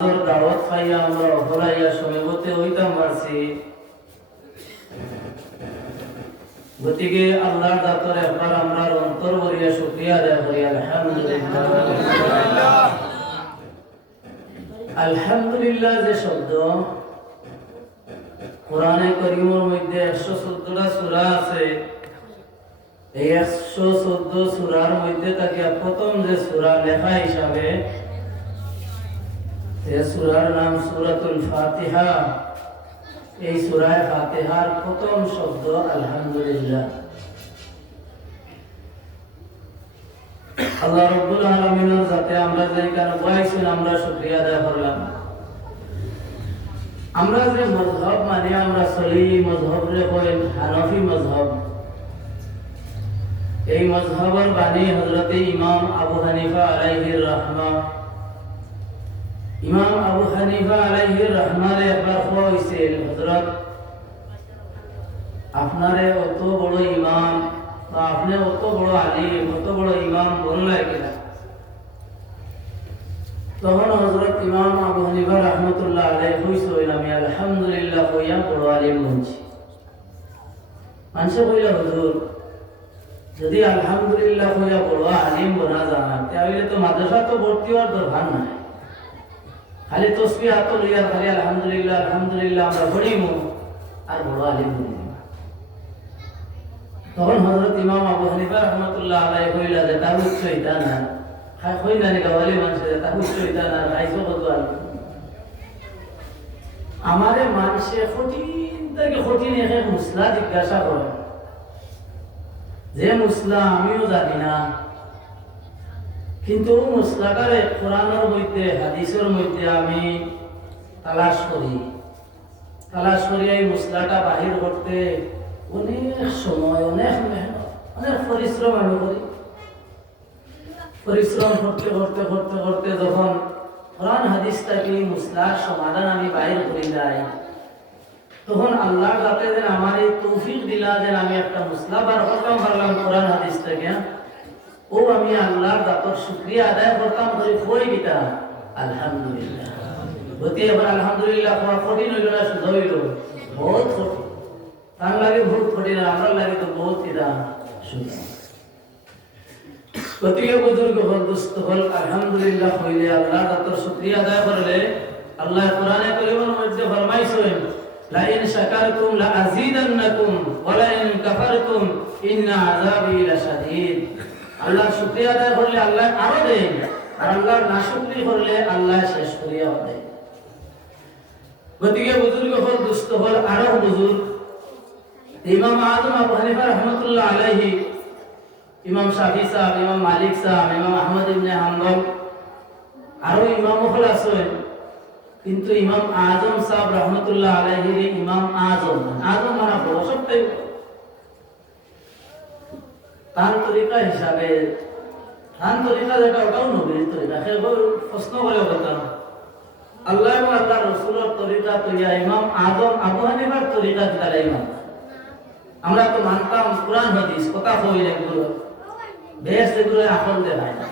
দাওয়াত পাইয়া আমরা অপরাইয়া সমীপতে হইতাম পারছি। গতিকে আল্লাহর দাতর একবার আমরা অন্তর ভরিয়া শুকরিয়া আদায় করি। আলহামদুলিল্লাহ। আলহামদুলিল্লাহ যে শব্দ কোরআনে কারীমের মধ্যে 114টা সূরা আছে। এই 114 সূরার মধ্যে থেকে প্রথম যে সূরা লেখা হিসাবে এই সূরার নাম সূরাতুল ফাতিহা। এই সূরায়ে ফাতিহার প্রথম শব্দ আলহামদুলিল্লাহ। আল্লাহ রাব্বুল আলামিনের যাতে আমরা যেখানে বয়াইছেন আমরা শুকরিয়া আদায় করলাম। আমরা যে মাযহাব মানে আমরা চলি মাযহাব রে কইন হানাফি মাযহাব। এই মাযহাবের বাণী হযরত ইমাম আবু হানিফা আলাইহির রাহমা। ইমাম আবু হানিফা আলাইহির রহমানে একবার কইছেন, হযরত আপনারে অত বড় ইমাম বা আপনি অত বড় আলিম অত বড় ইমাম বললেন কিনা? তখন হযরত ইমাম আবু হানিফা রাহমাতুল্লাহ আলাইহি কইছেন, আমি আলহামদুলিল্লাহ কইয়া বড় আলিম বলছি। মানুষে কইলা, হুজুর যদি আলহামদুলিল্লাহ কইয়া বড় আলিম বনা যায় তাহলে তো মাদ্রাসা তো ভর্তি হওয়ার দরকার নাই। খালি তসবিহ হাতে লইয়া খালি আলহামদুলিল্লাহ আলহামদুলিল্লাহ আমরা পড়িমু আর বড় আলিম বলিব। তখন হযরত ইমাম আবু হানিফা রাহমাতুল্লাহ আলাইহি কইলা যে তার উচ্চ এটা না, কই না নি গাওয়ালি মানুষ তার উচ্চ এটা না, আইসো কত আলিম। আমারে মানুষে কঠিন থেকে কঠিন এক মুসলা জিজ্ঞাসা করে, যে মুসলা আমিও জানি না, কিন্তু মুসলাটারে কোরআনের মধ্যে হাদিসের মধ্যে আমি তালাশ করি এই মুসলাটা বাহির করতে অনেক সময় অনেক মেহনত অনেক পরিশ্রম আমি করি। পরিশ্রম করতে করতে করতে করতে যখন কোরআন হাদিস থেকে মুসলার সমাধান আমি বাহির করি যাই, তখন আল্লাহ যাতে যেন আমার এই তৌফিক দিলা যেন আমি একটা মুসলা বার করতাম পারলাম কোরআন হাদিস থেকে, ও আমি আল্লাহর দাতর শুকরিয়া আদায় করতাম ধরে কই গিতা আলহামদুলিল্লাহ। গতি এবার আলহামদুলিল্লাহ কোন কঠিন হইল না, সুযোগ হইল বহুত কঠিন। তার লাগে বহুত কঠিন, আমার লাগে তো বহুত কিতা সুযোগ। গতিকে বুজুর্গ হল দুস্থ হল আলহামদুলিল্লাহ হইলে আল্লাহর দাতর শুকরিয়া আদায় করলে আল্লাহ কোরআনে কারীমের মধ্যে ফরমাইছেন, লা ইন শাকারতুম লা আযীদান্নাকুম ওয়া লা ইন কাফারতুম ইন্না আযাবি লাশাদীদ। আল্লাহ শুকরিয়া আদায় করলে আল্লাহ আরো দেন, আর আল্লাহর নাশুকরি করলে আল্লাহ শেষ করিয়া দেন। গতিকে বুজুর্গ হল দুস্থ হল আরো বুজুর্গ ইমাম আযম আবু হানিফা রাহমাতুল্লাহ আলাইহি, ইমাম শাফি সাহেব, ইমাম মালিক সাহেব, ইমাম আহমদ ইবনে হাম্বল আরো ইমাম হল আছেন, কিন্তু ইমাম আযম সাহেব রাহমাতুল্লাহ আলাইহি ইমাম আযম মানে বড় সবটাই তার তরিকা হিসাবে তার তরিকা যেটা ওটাও নবীর তরিকা। সেগুলো প্রশ্ন করে বলতাম আল্লাহ এবং আল্লাহ রসুলের তরিকা তৈয়া ইমাম আযম আবু হানিফার তরিকা যেটা ইমাম আমরা তো মানতাম কোরআন হাদিস কথা কইলে এগুলো বেশ এগুলো আকল দেখায় না,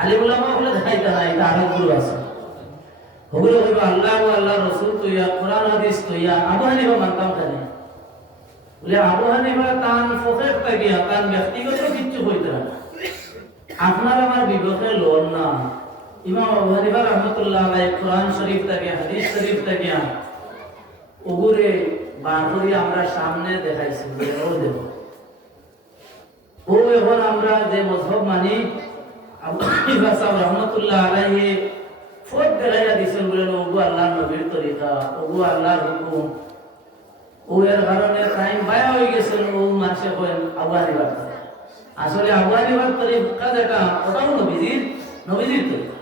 আলিম উলামা বলে দেখাইতে নাই, এটা আরেকগুলো আছে। ওগুলো হইব আল্লাহ ও আল্লাহ রসুল তৈয়া কোরআন হাদিস তৈয়া আবু হানিফা মানতাম কেন বলে আবু হানিফা তান ফকের তাকিয়া তান ব্যক্তিগত কিচ্ছু হইতে না, আপনার আমার বিপক্ষে লোন না। ইমাম আবু হানিফা রাহমাতুল্লাহ আলাইহি কোরআন শরীফ থেকে হাদিস শরীফ থেকে ওগুরে বার করিয়া আমরা সামনে দেখাইছি, ও দেখো ও এখন আমরা যে মযহব মানি আবু হানিফা সাহেব রাহমাতুল্লাহ আলাইহি ফত দেখাইয়া দিছেন বলেন ওগো আল্লাহর নবীর তরিকা, ওগো আল্লাহর হুকুম। ও এর কারণে টাইম বায়া হয়ে গেছে, ও মানুষে কইন আবু হানিফা। আসলে আবু হানিফার তরিকা যেটা ওটাও নবীজির তরিকা।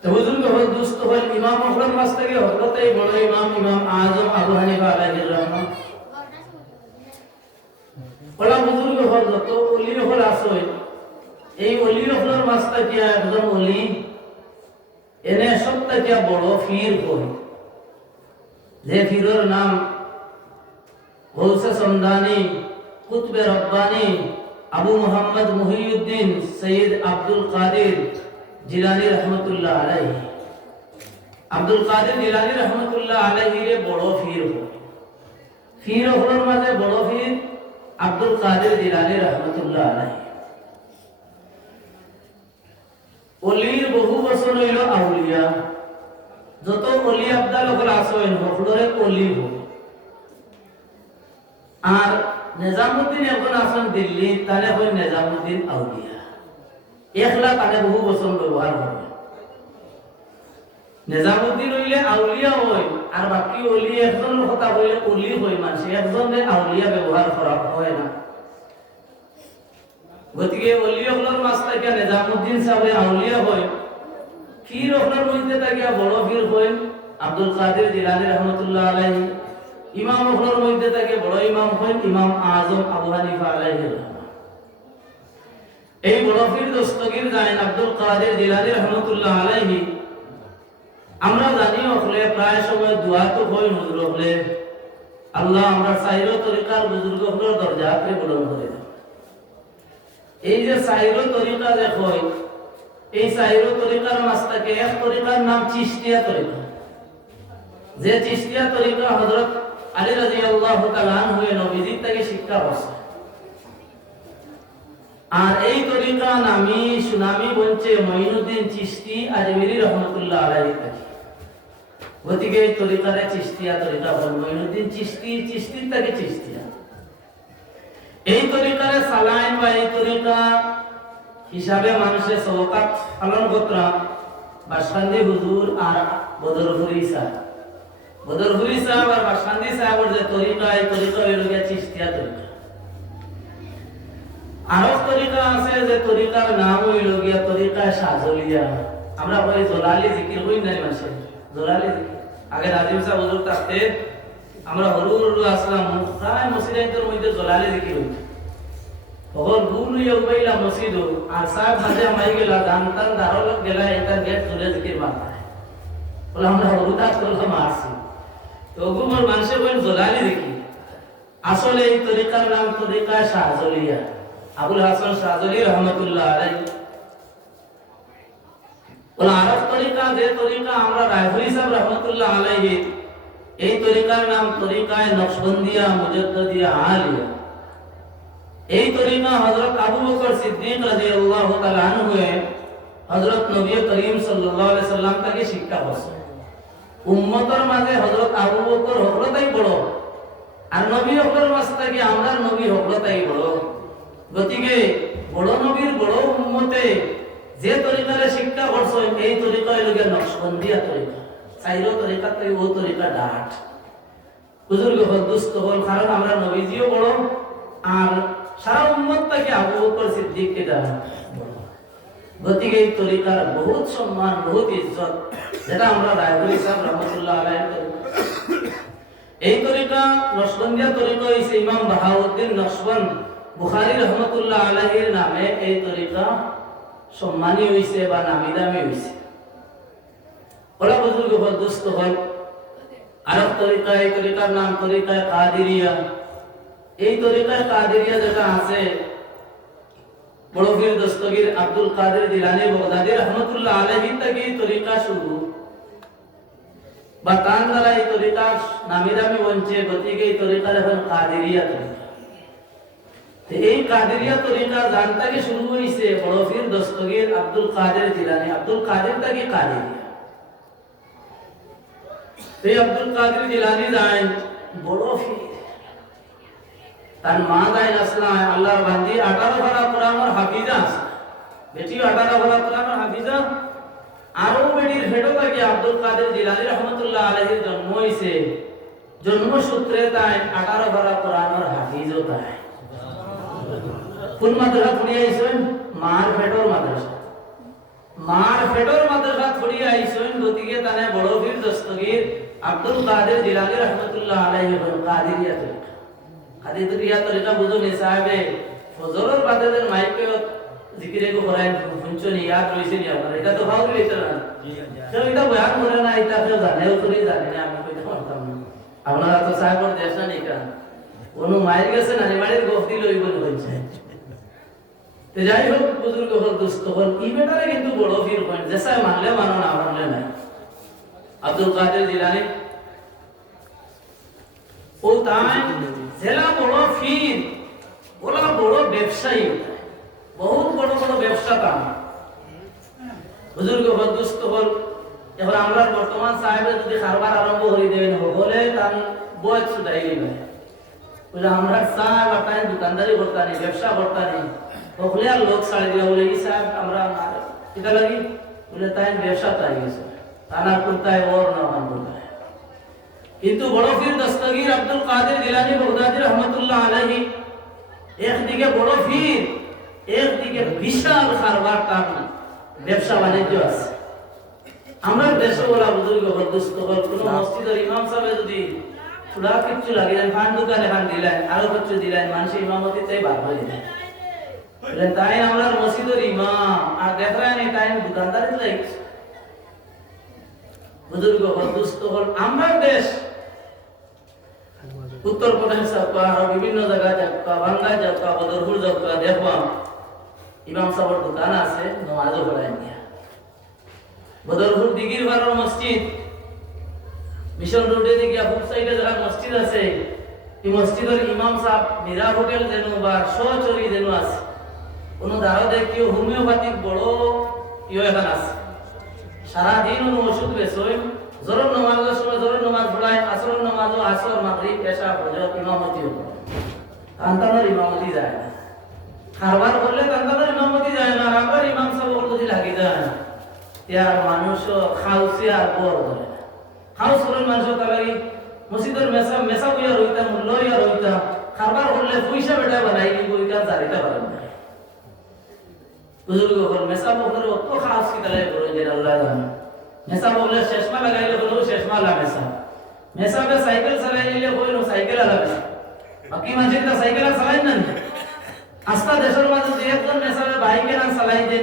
তো বুজুর্গ হল দুস্থ হল ইমাম হলের মাস থেকে হযরত বড় ইমাম আযম আবু হানিফা আলাইহির রহমত। ওলা বুজুর্গ হল যত ওলি হল আছে, এই ওলি হলের মাস থেকে একজন ওলি এনে সব থেকে বড় পীর কই, যে পীরের নাম গৌসে সমদানি কুতবে রব্বানি আবু মুহাম্মদ মুহিউদ্দিন সৈয়দ আব্দুল কাদের জিলানী রহমতুল্লাহ আলাইহি। আব্দুল কাদের জিলানী রহমতুল্লাহ আলাইহির বড় পীর হয়। পীর হলোর মাঝে বড় পীর আব্দুল কাদের জিলানী রহমতুল্লাহ আলাইহি। ওলির বহু বছর হইল আউলিয়া, যত ওলি আব্দাল হল আসেন হকলরে ওলি হোক। আর নিজামুদ্দিন এখন আসেন দিল্লি, তাহলে হয় নিজামুদ্দিন আউলিয়া। একলা তাহলে বহু বছর ব্যবহার হবে। নিজামুদ্দিন হইলে আউলিয়া হয়, আর বাকি ওলি একজনের কথা হইলে ওলি হয়। মানুষ একজনের আউলিয়া ব্যবহার করা হয় না। গতিকে ওলি হকলর মাছ থেকে নিজামুদ্দিন সাহেব আউলিয়া হয়। পীর হকলর মধ্যে থেকে বড় পীর হয় আব্দুল কাদের জিলানী রহমতুল্লাহ আলাইহি। ইমাম হকলর মধ্যে থেকে বড় ইমাম হয় ইমাম আজম আবু হানিফা আলাইহি। এই বড় পীর দস্তগীর জাইন আব্দুল কাদের জিলানী রহমতুল্লাহ আলাইহি। আমরা জানি হকলে প্রায় সময় দোয়া তো হয় নজর হলে আল্লাহ আমরা সাইরো তরিকার বুজুর্গ হকলর দরজাতে বুলন্দ করে দেন। এই যে সাইরো তরিকা যে হয়, এই সাইরো তরিকার মাঝটাকে এক তরিকার নাম চিশতিয়া তরিকা। যে চিশতিয়া তরিকা হযরত আলী রাদিয়াল্লাহু তাআলা আনহু নবীজি থেকে শিক্ষা করছে। আর এই তরিকা নামি সুনামি বলছে মঈনুদ্দিন চিশতি আজমিরি রহমতুল্লাহ আলাইহি। গতিকে এই তরিকারে চিশতিয়া তরিকা বল। মঈনুদ্দিন চিশতি, চিশতির থেকে চিশতিয়া। এই তরিকারে সালাইন বা এই তরিকা হিসাবে মানুষের সওকাত পালন করতা বাসকান্দি হুজুর আর বদরপুরি সাহেব। বদরপুরি সাহেব আর বাসকান্দি সাহেবের যে তরিকা, এই তরিকা হইল গিয়া চিশতিয়া তরিকা। আরো তরিকা আছে যে তরিকার নাম হইল গিয়া তরিকা শাহজলিয়া। আমরা কই জলালি জিকির কই নাই মাসে জলালি জিকির। আগে রাজীব সাহেব হুজুর থাকতে আমরা হরুর আসলাম প্রায় মসজিদের মধ্যে জলালি জিকির হইত। তখন ভুল হইয়া উবাইলা মসজিদ আর সাহেব মাঝে মাই গেলা দান্তান দারল গেলা এটা গেট তুলে জিকির মারতা। বলে আমরা হরুতা করলাম মারছি। তো ওগুলোর মানুষে কইন জলালি জিকির। আসলে এই তরিকার নাম তরিকা শাহজলিয়া। আবুল হাসান শাহজলি রহমতুল্লাহ আলাইহি। ওলা আরব তরিকা যে তরিকা আমরা রায়পুরি সাহেব রহমতুল্লাহ আলাইহি, এই তরিকার নাম তরিকায়ে নকশবন্দিয়া মুজাদ্দিদিয়া আলিয়া। এই তরিকা হযরত আবু বকর সিদ্দিক রাদিয়াল্লাহু তাআলা আনহু হযরত নবী করিম সাল্লাল্লাহু আলাইহি সাল্লাম থেকে শিক্ষা করছে। উম্মতের মাঝে হযরত আবু বকর হকলতাই বড়, আর নবী হকলের মাঝ থেকে আমরা নবী হকলতাই বড়। গতিকে বড় নবীর বড় উম্মতে যে তরিকারে শিক্ষা করছে এই তরিকা হইল গিয়া নকশবন্দিয়া তরিকা। চাইরো তরিকা তো ও তরিকা ডাট বুজুর্গ হল দুস্থ হল, কারণ আমরা নবীজিও বড় আর সারা উম্মত থেকে আবু বকর সিদ্দিককে দেওয়া। গতিকে এই তরিকার বহুত সম্মান বহুত ইজ্জত, যেটা আমরা রায়পুরি সাহেব রহমতুল্লাহ আলাইহি তরিকা। এই তরিকা নকশবন্দিয়া তরিকা হইছে ইমাম বাহাউদ্দিন নকশবন্দ বুখারী রহমতুল্লাহ আলাইহির নামে এই তরিকা সম্মানী হইছে বা নামি দামি হইছে। ওরা বুজুর্গ হল দুস্থ হল। আরব তরিকা, এই তরিকার নাম তরিকায়ে কাদেরিয়া। এই তরিকায়ে কাদেরিয়া যেটা আছে বড় পীর দস্তগীর আব্দুল কাদের জিলানী বাগদাদী রহমতুল্লাহ আলাইহি থেকে এই তরিকা শুরু বা তার দ্বারা এই তরিকা নামি দামি বলছে। গতিকে এই তরিকার এখন কাদেরিয়া তরিকা। এই কাদেরিয়া তরিকা জান থেকে শুরু হইছে বড় পীর দস্তগীর আব্দুল কাদের জিলানী। আব্দুল কাদের থেকে কাদেরিয়া। এই আব্দুল কাদের জিলানী যায় বড় পীর। তার মা যায় আসলা আল্লাহর বান্দি 18 পারা কোরআনের হাফিজা আছে। বেটি 18 পারা কোরআনের হাফিজা। আরো বেটির হেডো থেকে আব্দুল কাদের জিলানী রহমতুল্লাহ আলাইহির জন্ম হইছে। জন্মসূত্রে তাই 18 পারা কোরআনের হাফিজও তাই। কোন মাদ্রাসা পড়িয়া আইছেন? মার ফেটর মাদ্রাসা। মার ফেটর মাদ্রাসা পড়িয়া আইছেন। গতিকে তানে বড় পীর দস্তগীর আব্দুল কাদের জিলানী রহমতুল্লাহ আলাইহি কাদেরিয়া তরিকা। কাদেরিয়া তরিকা বুঝুন সাহেবে ফজরের বাদেদের মাইকে জিকিরে কো করায় শুনছনি ইয়াদ রইছে নি আপনারা? এটা তো ভাও লইছে না। কেউ এটা বয়ান করে না, এটা কেউ জানেও করি জানে না, আমি কইতে পারতাম না। আপনারা তো সাহেবের দেশ না নিকা কোনো মায়ের গেছে না বাড়ির গফতি লই বলে হইছে। তো যাই হোক বুজুর্গ হল দুস্থ হল ই বেটারে কিন্তু বড় পীর হয়। যেসা মানলে মানো না মানলে নাই। আব্দুল কাদের জিলানী ও তাই জেলা বড় ফির ওরা বড় ব্যবসায়ী বহুত বড় বড় ব্যবসা তাম বুজুর্গ বদুস্ত হল এখন আমরা বর্তমান সাহেবের যদি কারবার আরম্ভ হয়ে দেবেন হলে তার বয়স ছুটাই দিবেন বলে আমরা সাহেব আপনার দোকানদারি করতানি ব্যবসা করতানি হলে আর লোক ছাড়ি দিবা বলে এই সাহেব আমরা এটা লাগি বলে তাই ব্যবসা তাই গেছে তানা করতায় ওর না করতায় কিন্তু বড় ফির দস্তগীর আব্দুল কাদের জিলানী বাগদাদি রহমতুল্লাহ আলাইহি একদিকে বড় ফির একদিকে বিশাল কারবার তার ব্যবসা বাণিজ্য আছে আমরা দেশে বলা বুজুর্গ বদুস্ত হল কোন মসজিদের ইমাম সাহেব যদি চুলা কিচ্ছু লাগিলেন ফান দোকান এখান দিলেন আরো কিছু দিলেন মানুষের ইমামতিতে বার হয়ে যায় বলেন তাই আমরা মসজিদের ইমাম আর দেখলেন তাই দোকানদারি লাইক বুজুর্গ বদুস্ত হল আমরা দেশ উত্তর প্রদেশ যাওয়া আর বিভিন্ন জায়গায় যাওয়া বাংলায় যাওয়া বদরপুর যাওয়া দেখবা ইমাম সাহেবের দোকান আছে নামাজও পড়ায় নিয়ে বদরপুর দিগির বারো মসজিদ মিশন রোডে দিকে পূব সাইডে যারা মসজিদ আছে এই মসজিদের ইমাম সাহেব মীরা হোটেল যেন বা সচরি যেন আছে কোন দারদে কেউ হোমিওপ্যাথিক বড় ইয়ে এখানে আছে সারাদিন ওষুধ বেসই জোরের নামাজের সময় জোরের নামাজ পড়ায় আসরের নামাজও আসর মাগরিব এশা ফজর ইমামতিও কান্তানোর ইমামতি যায় না কারবার করলে কান্তানোর ইমামতি যায় না আবার ইমাম সাহেব যদি লাগি যায় ইয়ার মানুষ খাউসি আর বড় করে খাউস করে মানুষ তালাগি মসজিদের মেসা মেসা বইয়া রইতা মূল্য ইয়া রইতা কারবার করলে পয়সা বেটা বানাই দিব এটা জারিটা পারেন না বুজুর্গ হল মেসা বকরে অত খাউস কি তালাই করে যে আল্লাহ জানে মেসা বকলে শেষমা লাগাইলে হলো শেষমা লা মেসা মেসা বে সাইকেল চালাইলে হইলো সাইকেল আলা মেসা বাকি মানুষ তো সাইকেল চালাই না আস্তা দেশের মাঝে যে একজন মেসা বাইকে না চালাই যে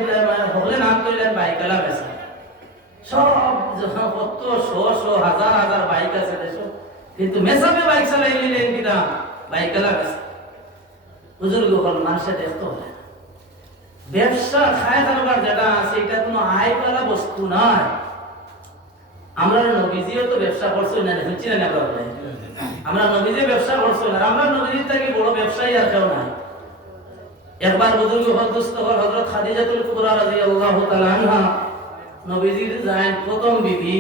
হলে নাম কইলেন বাইকেলা মেসা সব কত শো হাজার হাজার বাইক আছে দেশ কিন্তু মেসাবে বাইক চালাই নিলেন কিনা বাইকেলা মেসা বুজুর্গ হল মানুষের দেখতে হবে ব্যবসা খায় খাবার যেটা আছে এটা কোনো আয়ওয়ালা বস্তু নয় আমরা নবীজিও তো ব্যবসা করছি না হচ্ছি না আমরা নবীজি ব্যবসা করছি না আমরা নবীজির থেকে বড় ব্যবসায়ী আর কেউ নাই একবার বুজুর্গ হদুস্ত হল হযরত খাদিজাতুল কুবরা রাদিয়াল্লাহু তাআলা আনহা নবীজির যায় প্রথম বিবি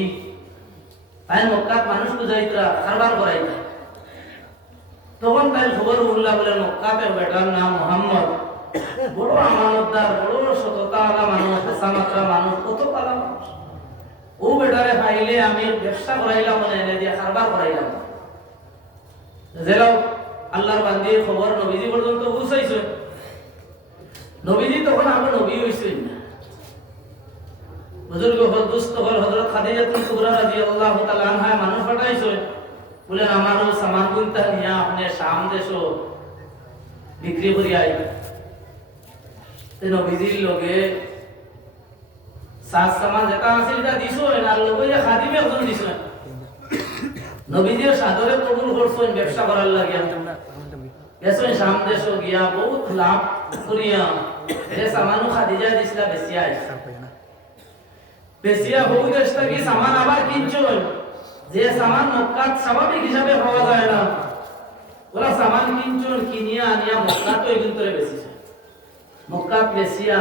তাই মক্কাত মানুষ বুঝাইতরা কারবার করাইতা তখন তাই খবর উল্লাহ বলে মক্কাতে বেটার নাম মুহাম্মদ বড় আমানতদার বড় সততাওয়ালা মানুষ হাসামাত্রা মানুষ কত পালা মানুষ ও বেটারে পাইলে আমি ব্যবসা করাইলাম মানে এনে দিয়ে কারবার করাইলাম জেলাও আল্লাহর বান্দির খবর নবীজি পর্যন্ত পৌঁছাইছে নবীজি তখন আমরা নবী হইছেন না বুজুর্গ হদুস্ত হল হযরত খাদিজাতুল কুবরা রাদিয়াল্লাহু তাআলা আনহা মানুষ পাঠাইছে বলেন আমারও সামান গুনতা নিয়া আপনি শাম দেশো বিক্রি করি আই তে নবীজির লগে সাত সামান যেটা আছে এটা দিছো আর লগে যে খাদিমে একজন দিছো নবীজির সাদরে কবুল করছেন ব্যবসা করার লাগে এসে শাম দেশো গিয়া বহুত লাভ করিয়া এ সামানু খাদিজা দিছলা বেশি আইছে বেশিয়া বহু দেশ থেকে সামান আবার কিনছেন যে সামান মক্কাত স্বাভাবিক হিসাবে পাওয়া যায় না ওরা সামান কিনছেন কিনিয়া আনিয়া মক্কাত ওই ভিতরে বেশিছে মক্কাত বেশিয়া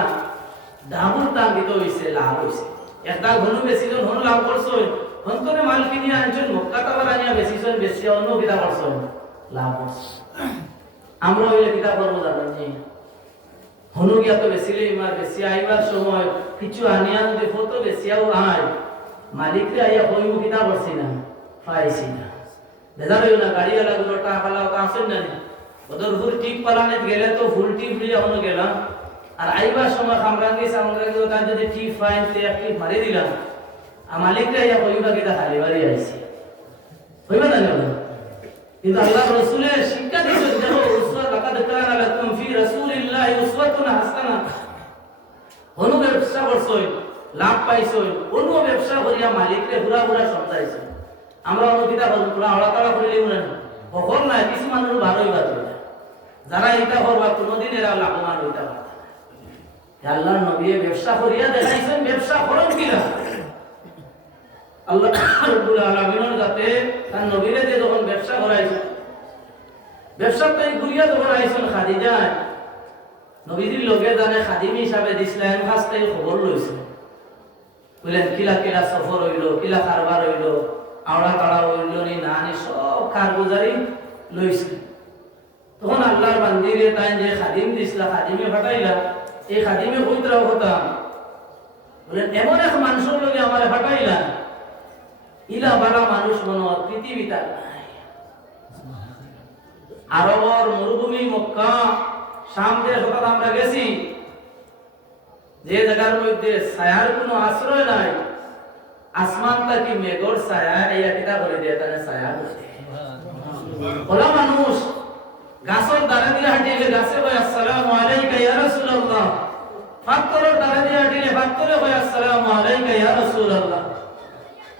দামুর দাম দিতে হইছে লাভ হইছে একটা ঘন বেশিজন ঘন লাভ করছেন অন্তরে মাল কিনিয়া আনছেন মক্কাত আবার আনিয়া বেশিজন বেশিয়া অন্য কিতা করছেন লাভ করছে আমরা হইলে কিতা করবো জানেন জি হনু গিয়া তো বেশিলে ইমার বেশি আইবার সময় কিছু আনিয়া যদি ফটো বেশিয়াও আয় মালিকরে আইয়া কইমু কিতা করছি না পাইছি না বেজার হইও না গাড়িওয়ালা গুলো টাকা পালাও আসেন না বদরপুর টিপ পালানে গেলে তো ফুল টিপ লিয়া হনু গেলাম আর আইবার সময় খামরাঙ্গি সামরাঙ্গি ওটা যদি টিপ ফাইন তে এক টিপ মারি দিলাম আর মালিকরে আইয়া কইবা কিতা খালি বাড়ি আইছি হইবা না না কিন্তু আল্লাহ রাসূলের শিক্ষা দিয়েছেন দেখো উসওয়া লাকাদ কানা লাকুম ফি রাসূলিল্লাহি উসওয়াতুন হাসানাহ অনু ব্যবসা করছই লাভ পাইছই অনু ব্যবসা করিয়া মালিককে পুরা পুরা সমঝাইছে আমরা অনুকিতা বলবো পুরা হড়াতাড়া করিলেও না কখন না কিছু মানুষ ভালোই বাদ যারা এটা করবা কোনোদিন এরা লাভবান হইতে পারে আল্লাহর নবী ব্যবসা করিয়া দেখাইছেন ব্যবসা করেন কিনা আল্লাহ রাব্বুল আলামিনের যাতে তার নবীরে যে যখন ব্যবসা করাইছে ব্যবসা তাই ঘুরিয়া যখন আইছেন খাদিজা নবীজির লগে জানে খাদিম হিসাবে ইসলাম কাছ থেকে খবর লইছে বললেন কিলা কিলা সফর হইল কিলা কারবার হইল আওড়া তাড়া হইল নি না নি সব কারগুজারি লইছে তখন আল্লাহর বান্দিরে তাই যে খাদিম দিছিলা খাদিমে ফাটাইলা এই খাদিমে কইতরাও কথা বলেন এমন এক মানুষের লগে আমারে ফাটাইলা ইলা বালা মানুষ মনে পৃথিবীতে নাই আরবর মরুভূমি মক্কা শাম দেশ হঠাৎ আমরা গেছি যে জায়গার মধ্যে ছায়ার কোনো আশ্রয় নাই আসমান তাকি মেঘর ছায়া এই কিতা করে দিয়ে তানে ছায়া করে দিয়ে ওলা মানুষ গাছের দ্বারা দিয়ে হাঁটিলে গাছে ভাই আসসালামু আলাইকা ইয়া রাসূলুল্লাহ ফাত্তরের দ্বারা দিয়ে হাঁটিলে ফাত্তরে ভাই আসসালামু আলাইকা ইয়া রাসূলুল্লাহ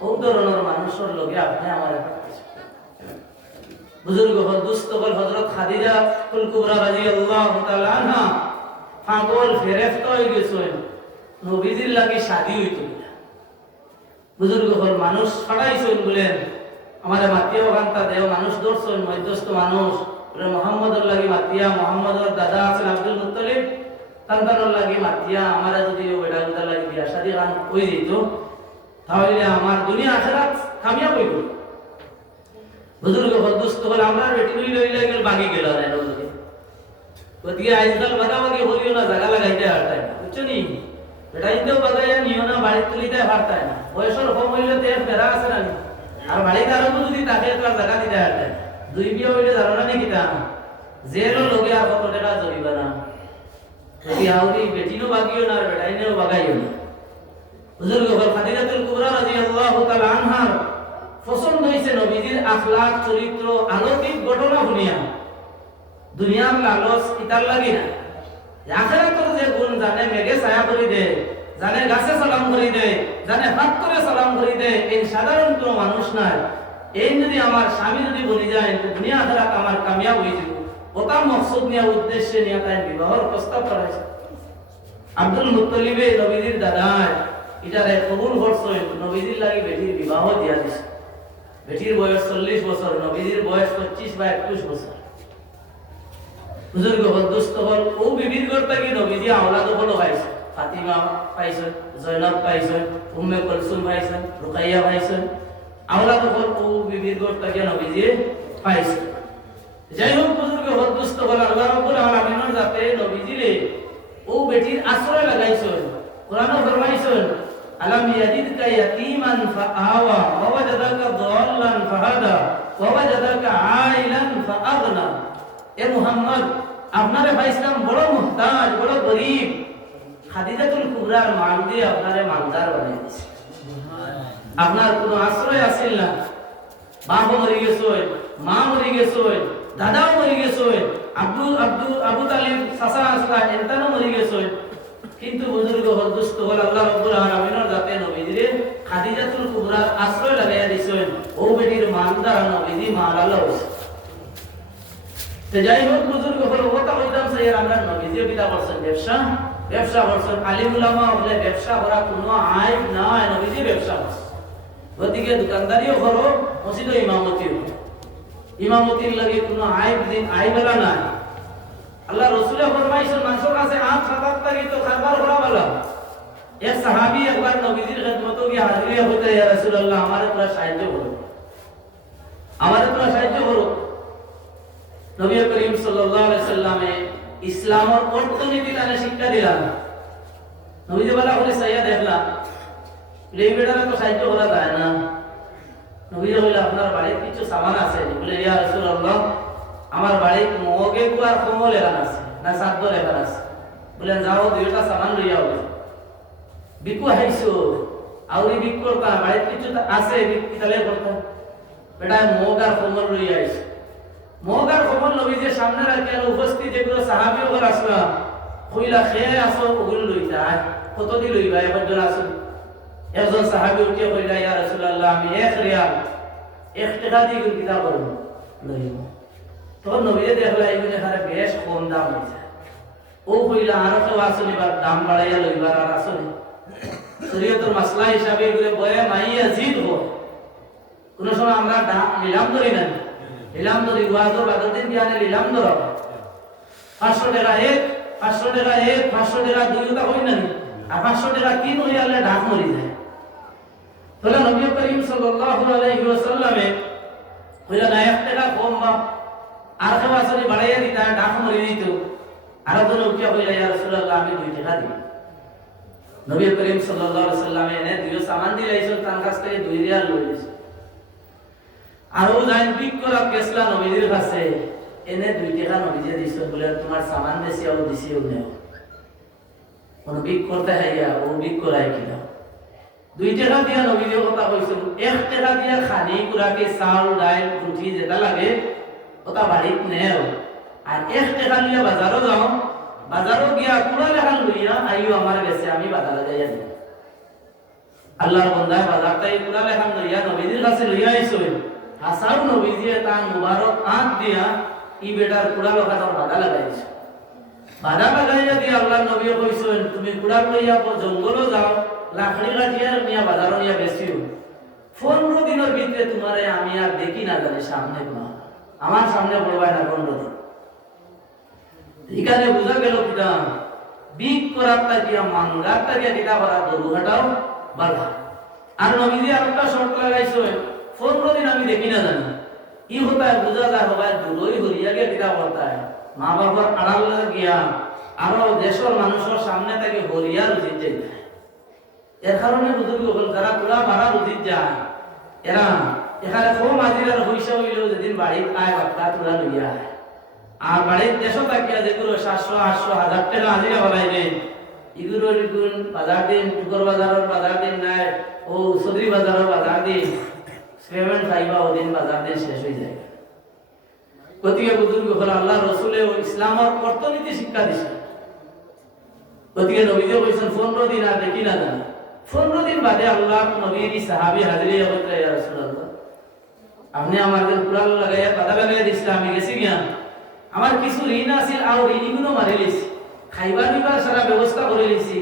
ও ধরনের মানুষের লগে আপনি আমার বুজুর্গ দুস্থ বল হযরত খাদিজা কুল কুবরা রাদিয়াল্লাহু তাআলা আনহা পাগল ফেরেশতা হয়ে গেছেন নবীজির লাগি শাদী হইতো বুজুর্গ হল মানুষ ফাটাইছেন বলেন আমাদের মাতিয়া ওখানটা দেও মানুষ দর্শন মধ্যস্থ মানুষ মুহাম্মদের লাগি মাতিয়া মুহাম্মদের দাদা আছেন আব্দুল মুত্তালিব তান্তানোর লাগি মাতিয়া আমারা যদি বেটা গুদা লাগি বিয়া শাদী গান কই দিত তাহলে আমার দুনিয়া আখিরাত কামিয়াব হইব বুজুর্গ হল দুস্থ হল আমরা বেটি লইলে গেল বাগি গেল না নবী ওদিকে আইজকাল বাগাবাগি হলিও না জায়গা লাগাইতে হারতাই না বুঝছো নি বেটা ইন্দেও বাগাইয়া নিও না বাড়ি তুলিতে হারতাই না বয়সের কম হইলে তে ফেরা আছে না আর বাড়িতে আরো যদি তাকে তো আর জায়গা দিতে হারতাই দুই বিয়ে হইলে ধারণা নেই কিতা জেরো লগে আর কত টাকা জরিবা না যদি আউরি বেটিনো বাগিও না আর বেটাইনেও বাগাইও না বুজুর্গ হল খাদিজাতুল কুবরা রাদিয়াল্লাহু তাআলা আনহা পছন্দ হইছে নবীজির আখলাক চরিত্র আলৌকিক ঘটনা শুনিয়া দুনিয়ার লালচ ইতার লাগি না আখিরাতের যে গুণ জানে মেঘে ছায়া করে দে জানে গাছে সালাম করে দে জানে হাত করে সালাম করে দে এই সাধারণ কোনো মানুষ নাই এই যদি আমার স্বামী যদি বলি যায় দুনিয়া আখিরাত আমার কামিয়াব হয়ে যাব ওটা মকসদ নিয়ে উদ্দেশ্যে নিয়ে তাই বিবাহের প্রস্তাব করেছে আব্দুল মুত্তালিবে নবীজির দাদা এটারে কবুল করছে নবীজির লাগি বেটির বিবাহ দিয়া দিছে বেটির বয়স 40 বছর নবীজির বয়স 25 বা 21 বছর বুজুর্গ হল দুস্থ হল ও বিবির ঘর থেকে নবীজি আওলাদ হলো পাইছে ফাতিমা পাইছে জয়নাব পাইছে উম্মে কুলসুম পাইছে রুকাইয়া পাইছে আওলাদ হল ও বিবির ঘর থেকে নবীজি পাইছে যাই হোক বুজুর্গ হল দুস্থ হল আল্লাহ রাব্বুল আলামিনের যাতে নবীজিরে ও বেটির আশ্রয় লাগাইছে কোরআনে ফরমাইছে আলাম ইয়াজিদকা ইয়াতীমান ফাআওয়া ওয়া ওয়াজাদাকা দাল্লান ফাহাদা ওয়া ওয়াজাদাকা আইলান ফাআগনা এ মুহাম্মদ আপনারে পাইছিলাম বড় মুহতাজ বড় গরীব খাদিজাতুল কুবরার মান দিয়ে আপনারে মালদার বানাই দিয়েছে আপনার কোনো আশ্রয় আছিল না বাপ মরে গেছে মা মরে গেছে দাদাও মরে গেছে আবু তালিব চাচা আসলা এন্তানো মরে গেছে কিন্তু বুজুর্গ হল দুস্থ হল আল্লাহ রাব্বুল আলামিনের যাতে নবীজিরে খাদিজাতুল কুবরার আশ্রয় লাগাইয়া দিয়েছেন ও বেটির মালদার নবীজি মালাল্লাহ হইছে যাই হোক বুজুর্গ হলো কথা হইতাম সে আমরা নবীজি বিদা করছেন ব্যবসা করছেন আলিম উলামা বলে ব্যবসা করা কোনো আইব নয় নবীজি ব্যবসা করছেন ওদিকে দোকানদারিও করো মসজিদে ইমামতির লাগে কোনো আইবেলা নাই আল্লাহ রাসূলে ফরমাইছেন মানুষের কাছে আম সাদাত থাকি তো খাবার করা ভালো এক সাহাবী একবার নবীজির খিদমতে গিয়ে হাজির হইতে ইয়া রাসূলুল্লাহ আমারে তোরা সাহায্য করো নবী করিম সাল্লাল্লাহু আলাইহি সাল্লামে ইসলামের অর্থনীতি তানে শিক্ষা দিলেন নবীজি বলা বলে সাইয়া দেখলা এই বেটারা তো সাহায্য করা যায় না নবীজি বলে আপনার বাড়িতে কিছু সামান আছে বলে ইয়া রাসূলুল্লাহ আমার বাড়িতে মগে কুয়ার কমল এখান আছে না সাদ্দর এখান আছে বলেন যাও দুইটা সামান লইয়া হবে বিকু হাইছো আউরি বিক করতা বাড়িতে কিছু আছে বিক্রি তালে করতা বেটা মগার কমল লইয়া আইছে মগার কমল নবীজির সামনে রাখেন উপস্থিত যেগুলো সাহাবী ওগর আসলা কইলা খেয়ে আসো ওগুলো লই যায় কত দি লইবা এবার জন আসো একজন সাহাবী উঠে কইলা ইয়া রাসূলুল্লাহ আমি এক রিয়াল এক টাকা দিয়ে কিতা করব লইব তখন নবীজি দেখলা এগুলো হারে বেশ কম দাম হইছে ও কইলা আর তো আসলে বার দাম বাড়াইয়া লইবার আর আসলে শরীয়তের মাসলা হিসাবে এগুলো বয়ে মাইয়া জিদ হয় নিলাম ধরি না নিলাম ধরি ওয়াজর বাদর দিন জ্ঞানে নিলাম ধর 500 টাকা এক 500 টাকা এক 500 টাকা দুই টা হই না আর 500 টাকা তিন হই আলে ঢাক মরি যায় তাহলে নবী করিম সাল্লাল্লাহু আলাইহি ওয়াসাল্লামে কইলা না 1 টাকা কম বা আর কেউ আসলে বাড়াইয়া দিতা ঢাক মরি দিত আর তো উঠিয়া কইলা ইয়া রাসূলুল্লাহ আমি 2 টাকা দিই নবী করিম সাল্লাল্লাহু আলাইহি ওয়াসাল্লামে এনে দিও সামান দিলাইছো তার কাছ থেকে 2 রিয়াল লইছে আর ও যাই বিক করা কেসলা নবীর কাছে এনে 2 টাকা নবীজি দিছো বলে তোমার সামান বেশি ও দিছিও না কোন বিক করতে হাইয়া ও বিক করাই কিনা 2 টাকা দিয়া নবীজি কথা কইছেন 1 টাকা দিয়া খানি কুরাকে চাউল ডাল রুটি যেটা লাগে ওটা বাড়িত নেও আর 1 টাকা নিয়ে বাজারও যাও বাজারও গিয়া কুড়া লেখান লইয়া আইও আমার কাছে আমি বাজারে যাইয়া দিই আল্লাহর বান্দা বাজারটাই কুড়া লেখান লইয়া নবীজির কাছে লইয়া আইছো হাসান নবীজি তার মুবারক আঁত দিয়া ই বেটার কুড়া লেখানোর বাধা লাগাইছে বাধা লাগাইয়া দিয়া আল্লাহর নবী কইছেন তুমি কুড়া লইয়া জঙ্গলও যাও লাকড়ি কাটিয়া নিয়া বাজারও নিয়া বেচিও 15 দিনের ভিতরে তোমারে আমি আর দেখি না জানি সামনে না আমার সামনে বলবাই না 15 দিন এখানে বুঝা গেল কিটা বিক করাটা কি মাঙ্গাটা কি কিটা বড় গরু হাটাও বাধা আর নবীজি আরেকটা শর্ত লাগাইছো 15 দিন আমি দেখি না জানি ই হতা বুঝা যায় হবে দূরই হরিয়া গিয়া কিটা বলতা মা বাবার আড়াল গিয়া আরো দেশের মানুষের সামনে থেকে হরিয়া রুজিত যায় এর কারণে বুঝুর্গ হল যারা পুরা বাড়া রুজিত যায় এরা এখানে কম আজিরার হইসা হইল যেদিন বাড়িতে আয় বাপ্তা তুলা লইয়া আর বাড়ির দেশও থাকিয়া যেগুলো 700 800 1000 টাকা আজিরা বলাই দেন এগুলো গুণ বাজার দিন টুকর বাজার দিন নাই ও সদরি বাজারের বাজার দিন 7 5 দিন বাজার দিন শেষ হয়ে যায় গতিকে বুজুর্গ হল আল্লাহ রসুলে ও ইসলামের অর্থনীতি শিক্ষা দিছে গতিকে নবীজি কইছেন 15 দিন আর দেখি না জানি 15 দিন বাদে আল্লাহ নবীর সাহাবী হাজিরি হতে ইয়া রাসূলুল্লাহ আপনি আমাদের কুরআন লাগাইয়া বাধা লাগাইয়া দিছেন আমি গেছি গিয়া আমার কিছু ঋণ আছিল আর ঋণগুলো মারি লিছি খাইবার দিবার সারা ব্যবস্থা করে লিছি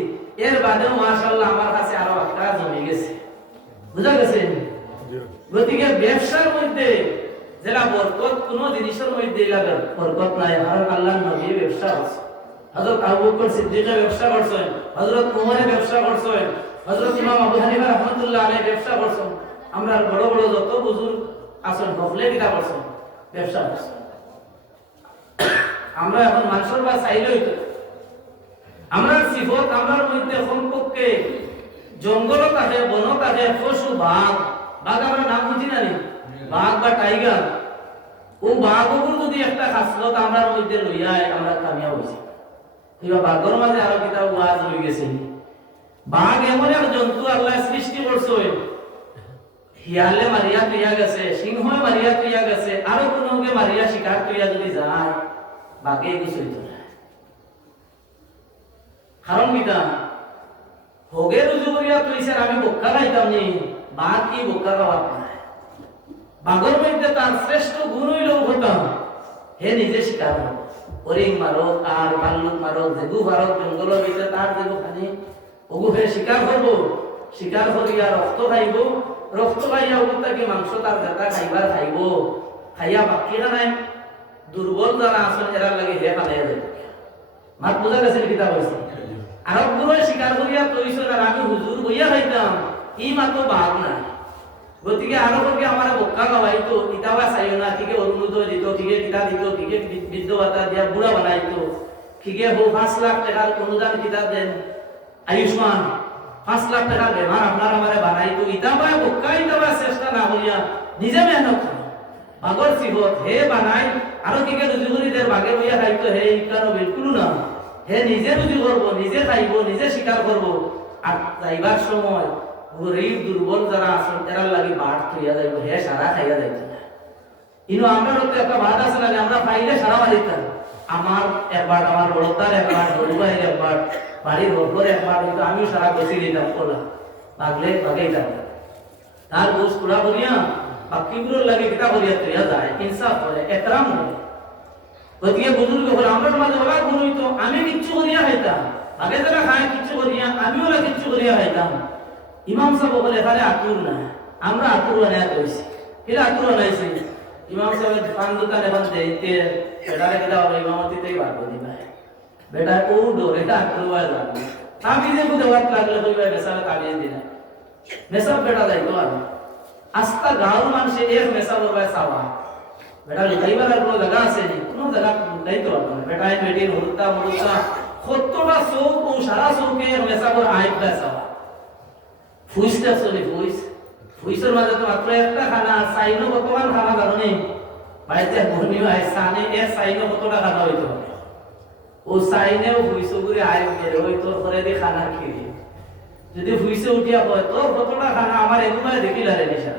এর বাদেও মাশাআল্লাহ আমার কাছে আরো টাকা জমে গেছে বুঝা গেছে গতিকে ব্যবসার মধ্যে যেটা বরকত কোন জিনিসের মধ্যে লাগে বরকত নাই আর আল্লাহর নবী ব্যবসা আছে হযরত আবু বকর সিদ্দিক ব্যবসা করছেন হযরত উমর ব্যবসা করছেন হযরত ইমাম আবু হানিফা রাহমাতুল্লাহ আলাইহি ব্যবসা করছেন আমরা বড় বড় যত বুজুর্গ আছেন সকলে কিটা করছেন ব্যবসা করছেন আমরা এখন মানুষের বা চাইলেই তো আমরা সিফত আমার মধ্যে সম্পর্কে জঙ্গল থাকে বন থাকে পশু বাঘ আমরা নাম বুঝি না নি বাঘ বা টাইগার ও বাঘগুলো যদি একটা খাসলত আমার মধ্যে লইয়ায় আমরা কামিয়াব হইছি কিবা বাঘর মাঝে আরো কিটা ওয়াজ হই গেছে বাঘ এমন এক জন্তু আল্লাহ সৃষ্টি করছে হিয়ালে মারিয়া তুইয়া গেছে সিংহ মারিয়া তুইয়া গেছে আরো কোনোকে মারিয়া শিকার তুইয়া যদি যায় বাঘে কিছু না কারণ কিটা হোগে রুজু করিয়া তুইছে আমি বক্কা খাইতাম নি বাঘ কি বক্কা খাওয়া নাই বাঘর মধ্যে তার শ্রেষ্ঠ গুণ হইল হতাম হে নিজে শিকার হব হরিণ মারক আর ভাল্লুক মারক যেগু ভারত জঙ্গলের ভিতরে তার যেগু খানি ওগু ফের শিকার করব শিকার করিয়া রক্ত খাইব রক্ত খাইয়া ওগু তাকে মাংস তার জেতা খাইবার খাইব খাইয়া বাকি নাই দুর্বল যারা আছেন এরা লাগে হে খাইয়া যাবে মাত বোঝা গেছে কিতা হয়েছে আরব গুলো শিকার করিয়া তৈছে আর আমি হুজুর হইয়া খাইতাম ই মাত্র বাঘ নাই গতিকে আরো করি আমার বক্কা খাওয়াইতো কিতাবা চাইও না ঠিকে অরুণোদয় দিত ঠিকে কিতা দিত ঠিকে বৃদ্ধ ভাতা দিয়া বুড়া বানাইতো ঠিকে হো 5 লাখ টাকার অনুদান কিতাব দেন আয়ুষ্মান 5 লাখ টাকার বেমার আপনার আমারে বানাইতো ইতাবা বক্কা ইতাবা চেষ্টা না হইয়া নিজে মেহনত বাগর সিবত হে বানাই আরো ঠিকে রুজুগুরিদের বাগে হইয়া খাইতো হে ইকানো বিলকুল না হে নিজে রুজি করবো নিজে খাইবো নিজে শিকার করবো আর যাইবার সময় গরিব দুর্বল যারা আছেন এরা লাগি বাট থইয়া যাইব হে সারা খাইয়া যাইত না ইনো আমরা তো একটা বাদ আছে না আমরা পাইলে সারা মারিতাম আমার একবার আমার বড়দার একবার বড়ুবাই একবার বাড়ির বড়র একবার কিন্তু আমিও সারা বসে দিতাম কোলা বাগলে বাগাইতাম তার গোস পুরা করিয়া বাকিগুলোর লাগে কিতা করিয়া থইয়া যায় ইনসাফ করে একরাম করে গতিকে বুজুর্গ হল আমার মাঝে ওরা গুণ হইতো আমি কিচ্ছু করিয়া খাইতাম আগে যারা খায় কিচ্ছু করিয়া আমিও কিচ্ছু করিয়া খাইতাম ইমাম সাহেব বলে এখানে আতুর না আমরা আতুর বানায় কইছি কিলা আতুরা নাইছে ইমাম সাহেব পান দোকানে বন্ধে ইতে বেটারে কিলা হলো ইমামতিতেই বার করে দিবা বেটা ও ডরে আতুরা যাবে আমি যে বুঝে ওয়াত লাগলে কইবা মেসালা কাটিয়ে দিনা মেসাব বেটা যাইতো আমি আস্তা গাঁওর মানুষে এক মেসাবর ভাই সাওয়া বেটা লুকাইবার কোনো জায়গা আছে নি কোনো জায়গা লুকাইতো পারতো না বেটায় বেটির হরুতা মরুতা কতটা চৌক ও সারা চৌকে মেসাবর আইব ভাই সাওয়া ফুইসটা চলি ফুইসের মাঝে তো মাত্র একটা খানা সাইনো কতবার খানা জানো নি বাড়িতে বনিও আই সানে এক সাইনো কতটা খানা হইতো ও সাইনেও ফুইসো করে আইব গেলে ওই তোর করে দি খানা খেয়ে যদি ফুইসে উঠিয়া কয় তোর কতটা খানা আমার এগুলো দেখিলারে নিশা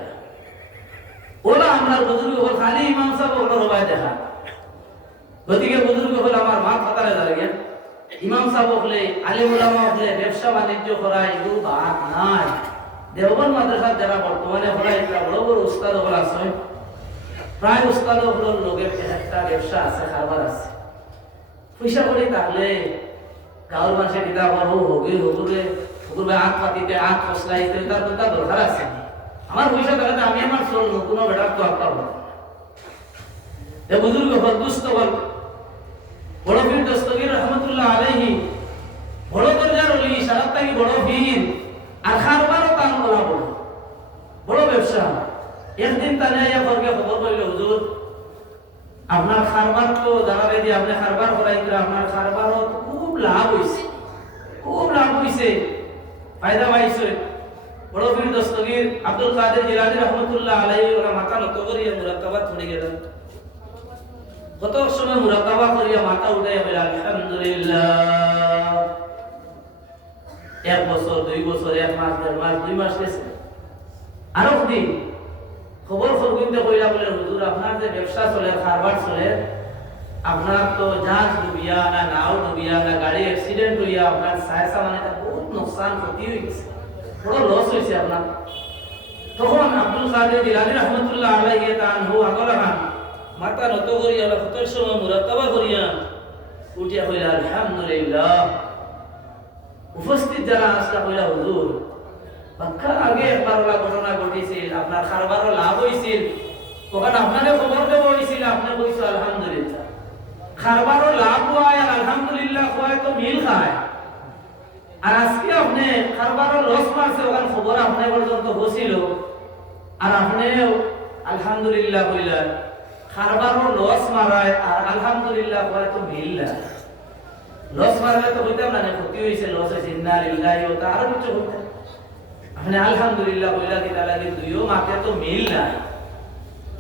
ওলা আমরা বুজুর্গ হল খালি ইমাম সাহেব ওগুলো রবাই দেখা গতিকে বুজুর্গ হল আমার মা খাতারে দাঁড়িয়ে ইমাম সাহেব হলে আলিম উলামা হলে ব্যবসা বাণিজ্য করায় এগুলো বাদ নাই দেওবন্দ মাদ্রাসার যারা বর্তমানে হলে একটা বড় বড় উস্তাদ হল আছে প্রায় উস্তাদ হল লোকের একটা ব্যবসা আছে খাবার আছে পয়সা করে থাকলে গাঁওর মানুষে কিতা করবো হুকুরে আখ পাতিতে আখ ফসলাইতে তার তো দরকার আছে আমার পয়সা থাকলে আমি আমার চলবো কোনো বেটার তো আর পাবো এ বুজুর্গ হল দুস্থ হল বড় পীর দস্তগীর রহমতুল্লাহ আলাইহি বড় দরজার ওলি সারাত থাকি বড় পীর আর খারবারও তান বলা বড় ব্যবসা একদিন তানে আইয়া ঘরকে খবর কইল হুজুর আপনার খারবার তো জানাবে যে আপনি খারবার করাইতে আপনার খারবারও খুব লাভ হইছে ফায়দা পাইছে বড় পীর দস্তগীর আব্দুল কাদের জিলানী রহমতুল্লাহ আলাইহি ওরা মাথা নত করিয়া মুরাকাবাত হয়ে গেলেন কত সময় মুরাকাবা করিয়া মাথা উঠাইয়া বলে আলহামদুলিল্লাহ 1 বছর 2 বছর 1 মাস 1.5 মাস 2 মাস গেছে আরো দিন খবর কিনতে কইলা বলে হুজুর আপনার যে ব্যবসা চলে খারবার চলে আপনার তো জাহাজ ডুবিয়া না নাও ডুবিয়া না গাড়ি অ্যাক্সিডেন্ট হইয়া আপনার সায়সা মানে বহুত নোকসান ক্ষতি হইছে বড় লস হইছে আপনার তখন আব্দুল কাদের জিলানী রহমতুল্লাহ আলাইহি তাআনহু আগলা খান মাথা নত করিয়া কত সময় মুরাকাবা করিয়া উঠিয়া কইলা আলহামদুলিল্লাহ উপস্থিত যারা আসলা কইলা হুজুর পাক্কা আগে একবার ঘটনা ঘটেছিল আপনার খারবারও লাভ হয়েছিল তখন আপনাকে খবর দেওয়া হয়েছিল আপনি কইছো আলহামদুলিল্লাহ খারবারও লাভ হয় আর আলহামদুলিল্লাহ হয় তো মিল খায় আর আজকে আপনি খারবারও লস মারছে ওখানে খবর আপনি পর্যন্ত হয়েছিল আর আপনি আলহামদুলিল্লাহ কইলেন খারবারও লস মারায় আর আলহামদুলিল্লাহ হয় তো মিল না লস মারলে তো হইতাম না ক্ষতি হয়েছে লস হয়েছে ইন্না লিল্লাহি ওয়া তাআলা কিছু হইতাম আপনি আলহামদুলিল্লাহ কইলা দিতা লাগে দুইও মাকে তো মিল নাই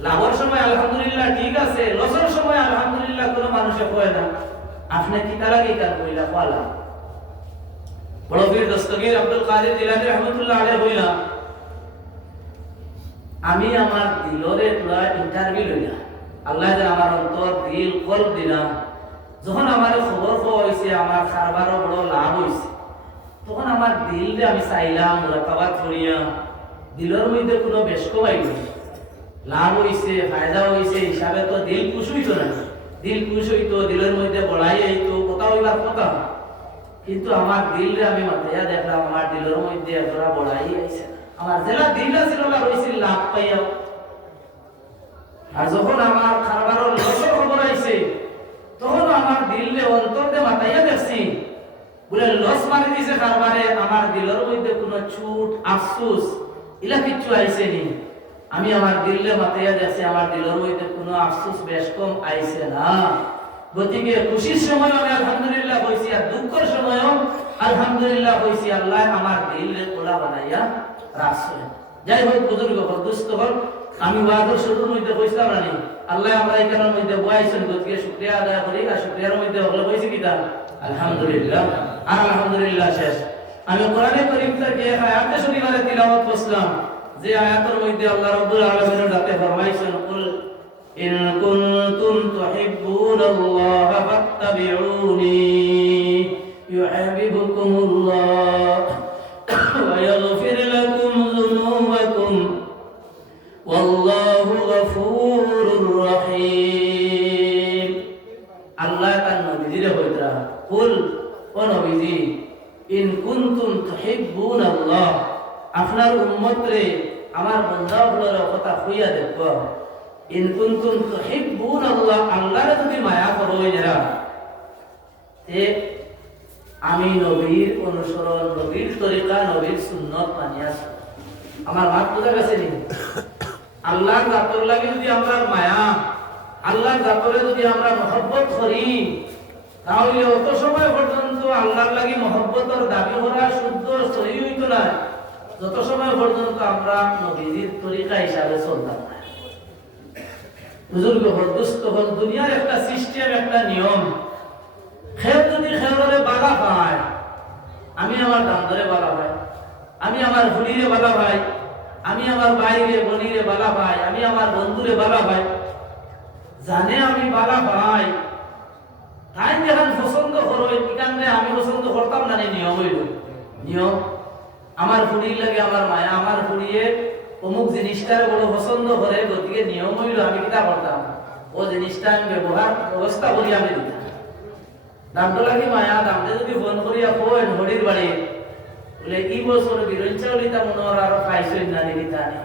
লাভের সময় আলহামদুলিল্লাহ ঠিক আছে লসের সময় আলহামদুলিল্লাহ কোনো মানুষে কয় না আপনি কিতা লাগে কার কইলা কইলা বড় পীর দস্তগীর আব্দুল কাদের জিলানী রহমাতুল্লাহ আলাইহি কইলা আমি আমার দিলরে পুরা ইন্টারভিউ লইলা আল্লাহ যে আমার অন্তর দিল কলব দিলাম যখন আমার খবর হইছে আমার খারবারও বড় লাভ হইছে তখন আমার দিলরে আমি চাইলাম মুরাকাবাত করিয়া দিলের মধ্যে কোনো বেশক পাইল লাভ হইছে ফায়দা হইছে হিসাবে তো দিল খুশ হইতো না দিল খুশ হইতো দিলের মধ্যে বড়াই হইতো কথা হইবার কথা কিন্তু আমার দিলরে আমি মাথায়া দেখলাম আমার দিলের মধ্যে এতটা বড়াই আইছে আমার জেলা দিল ছিল না হইছিল লাভ পাইয়া আর যখন আমার খারবারও লসের খবর আইছে তখন আমার দিলরে অন্তরে মাথায়া দেখছি বলে লস মারি দিছে কারবারে আমার দিলের মধ্যে কোনো ছুট আফসোস ইলা কিছু আইছে নি আমি আমার দিলে মাথায়া দেখছি আমার দিলের মধ্যে কোনো আফসোস বেশ কম আইছে না গতিকে খুশির সময় আমি আলহামদুলিল্লাহ কইছি আর দুঃখের সময়ও আলহামদুলিল্লাহ কইছি আল্লাহ আমার দিলে খোলা বানাইয়া রাখছে যাই হোক বুজুর্গ হল দুস্থ হল আমি ওয়াদর শুরুর মধ্যে কইছিলাম না আল্লাহ আমরা এখানের মধ্যে বয়াইছেন গতিকে শুকরিয়া আদায় করি আর শুকরিয়ার মধ্যে হলে কইছি কিতা আলহামদুলিল্লাহ আর আলহামদুলিল্লাহ শেষ আমি কোরআনে কারীম থেকে এক আয়াতে শরীফে তিলাওয়াত করলাম যে আয়াতের মধ্যে আল্লাহ রাব্বুল আলামিন ডাকে ফরমাইছেন কুল ইন কুনতুম তুহিব্বুনাল্লাহ ফাত্তাবিউনি ইউহিব্বুকুমুল্লাহ ওয়া ইয়াগফির লাকুম যুনুবাকুম ওয়াল্লাহু গফুরুর রহিম আল্লাহ তার নবীরে হইতা কুল ও নবীজি ইন কুনতুম তুহিব্বুনাল্লাহ আপনার উম্মতরে আমার বান্দাগুলোর কথা কইয়া দেখো ইন কুনতুম তুহিব্বুন আল্লাহ, আল্লাহরে যদি মায়া করো এরা তে আমি নবীর অনুসরণ, নবীর তরিকা, নবীর সুন্নত মানিয়া আমার মাত বুঝা গেছে নি? আল্লাহর জাতর লাগে যদি আমরা মায়া, আল্লাহর জাতরে যদি আমরা মহব্বত করি, তাহলে অত সময় পর্যন্ত আল্লাহর লাগি মহব্বতের দাবি করা শুদ্ধ সহি হইতো না যত সময় পর্যন্ত আমরা নবীজির তরিকা হিসাবে চলতাম না। বুজুর্গ হল, দুস্থ হল, দুনিয়ার একটা সিস্টেম, একটা নিয়ম। খেল যদি খেলরে বালা পায়, আমি আমার দামদরে বালা ভাই, আমি আমার হুলিরে বালা ভাই, আমি আমার বাইরে বনিরে বালা ভাই, আমি আমার বন্ধুরে বালা ভাই, জানে আমি বালা ভাই, তাই যখন পছন্দ করো এখানে আমি পছন্দ করতাম না। নিয়ম হইল নিয়ম, আমার হুড়ির লাগে আমার মায়া, আমার হুড়িয়ে অমুক জিনিসটার বড় পছন্দ করে, গতিকে নিয়ম হইল আমি কিতা করতাম, ও জিনিসটা আমি ব্যবহার ব্যবস্থা করি আমি দিতাম। দামটা লাগে মায়া, দামটা যদি ফোন করিয়া কইন হরির বাড়ি বলে এই বছর বিরঞ্চ চাউলিতা মনোর আরো খাইছই না নাকি তা নেই,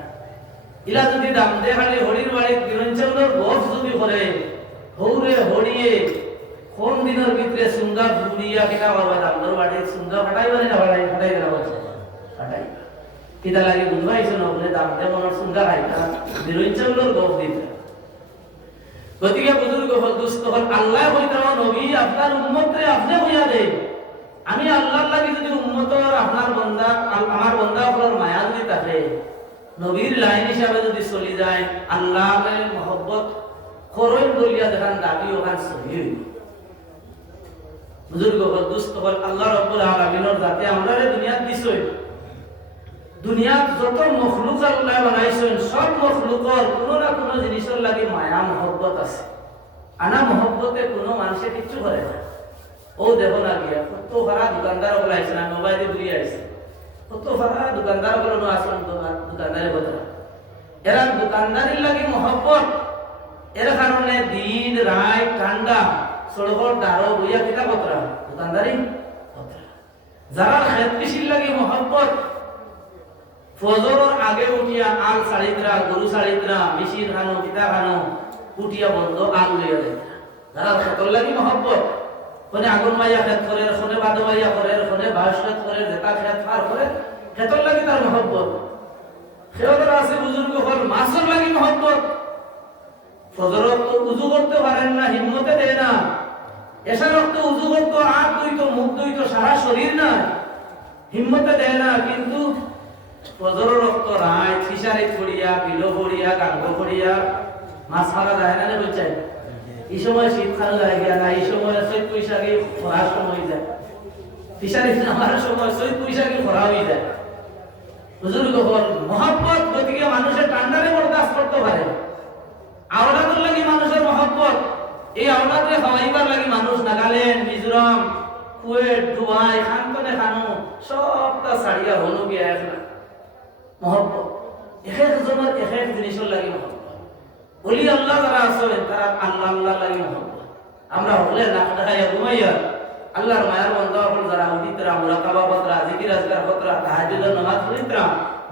ইলা যদি দাম দে খালি হরির বাড়ি বিরঞ্চ চাউলের বস যদি করে হৌরে হরিয়ে কোন দিনের ভিতরে সুন্দা বুড়িয়া কিনা করবা, দামদার বাড়ির সুন্দা ফাটাইবা না ফাটাই দেওয়া বলছে ফাটাই কিতা লাগে বুঝবা হয়েছে না বলে দাম দে মনোর সুন্দা খাইতা বিরঞ্চ চাউলের বস দিতে। গতিকে বুজুর্গ হল, দুস্থ হল, আল্লাহ হইতে নবী আপনার উম্মতরে আপনি হইয়া দেন। আমি আল্লাহর লাগি যদি উম্মতর আপনার বান্দা আমার বান্দা হলোর মায়া যদি থাকে, নবীর লাইন হিসাবে যদি চলি যায়, আল্লাহর মহব্বত করই বলিয়া দেখান দাবি ওখান সহি। বুজুর্গ হল, দুস্থ হল, আল্লাহ রাব্বুল আলামিনের যাতে আমরা দুনিয়াত দিছই, দুনিয়াত যত মখলুক আল্লাহ বানাইছেন সব মখলুকর কোনো না কোনো জিনিসের লাগি মায়া মহব্বত আছে। আনা মহব্বতে কোনো মানুষে কিচ্ছু করে না। ও দেখো না গিয়া কত ভাড়া দোকানদার বলে আইছে না, মোবাইলে ঘুরিয়ে আইছে, কত ভাড়া দোকানদার বলে নো আসন দোকানদারে বলে এরা দোকানদারির লাগি মহব্বত, এর কারণে দিন রাত ঠান্ডা সড়কর দাঁড়ো বইয়া কিতা কতরা দোকানদারি কতরা। যারা খেত কৃষির লাগি মহব্বত, ফজরের আগে উঠিয়া আল সাড়িতরা, গরু সাড়িতরা, মিশির খানো, কিতা খানো উঠিয়া বন্ধ আল লইয়া যায়। যারা খেতর লাগি মহব্বত, কোনে আগুন মাইয়া খেত করে, কোনে বাদো মাইয়া করে, কোনে বাঁশ খেত করে, জেতা খেত পার করে, খেতর লাগি তার মহব্বত। খেতর আছে বুজুর্গ হল, মাছের লাগি মহব্বত। ফজরত তো উজু করতে পারেন না, হিম্মতে দেয় না। এসারত তো উজু করতো, আখ দুইতো, মুখ দুইতো, সারা শরীর না, হিম্মতে দেয় না। কিন্তু ফজর রক্ত রায় ফিসারি ফড়িয়া, বিলো ফড়িয়া, গাঙ্গ ফড়িয়া মাছ মারা যায় না বলছে। এই সময় শীতকাল যায় গিয়া না, এই সময় চৈত বৈশাখী খরার সময় যায়, ফিসারি নামার সময় চৈত বৈশাখী খরা হয়ে যায়। বুজুর্গ হল মহব্বত, গতিকে মানুষের ঠান্ডারে বরদাস্ত করতে পারে। আওলাদের লাগি মানুষের মহব্বত, এই আওলাদে খাওয়াইবার লাগি মানুষ নাগাল্যান্ড, মিজোরাম, কুয়েত, দুবাই, খানতনে খানো সবটা ছাড়িয়া হলো গিয়া এখন মহব্বত। এক একজনের এক এক জিনিসের লাগি মহব্বত। ওলি আল্লাহ যারা আছেন তারা আল্লাহ আল্লাহ লাগি মহব্বত। আমরা হলে না খাইয়া ঘুমাইয়া আল্লাহর মায়ার বান্দা হল যারা উঠিতরা, মুরাকাবা পত্রা, জিকির আজকার পত্রা, তাহাজ্জুদের নামাজ পড়িতরা,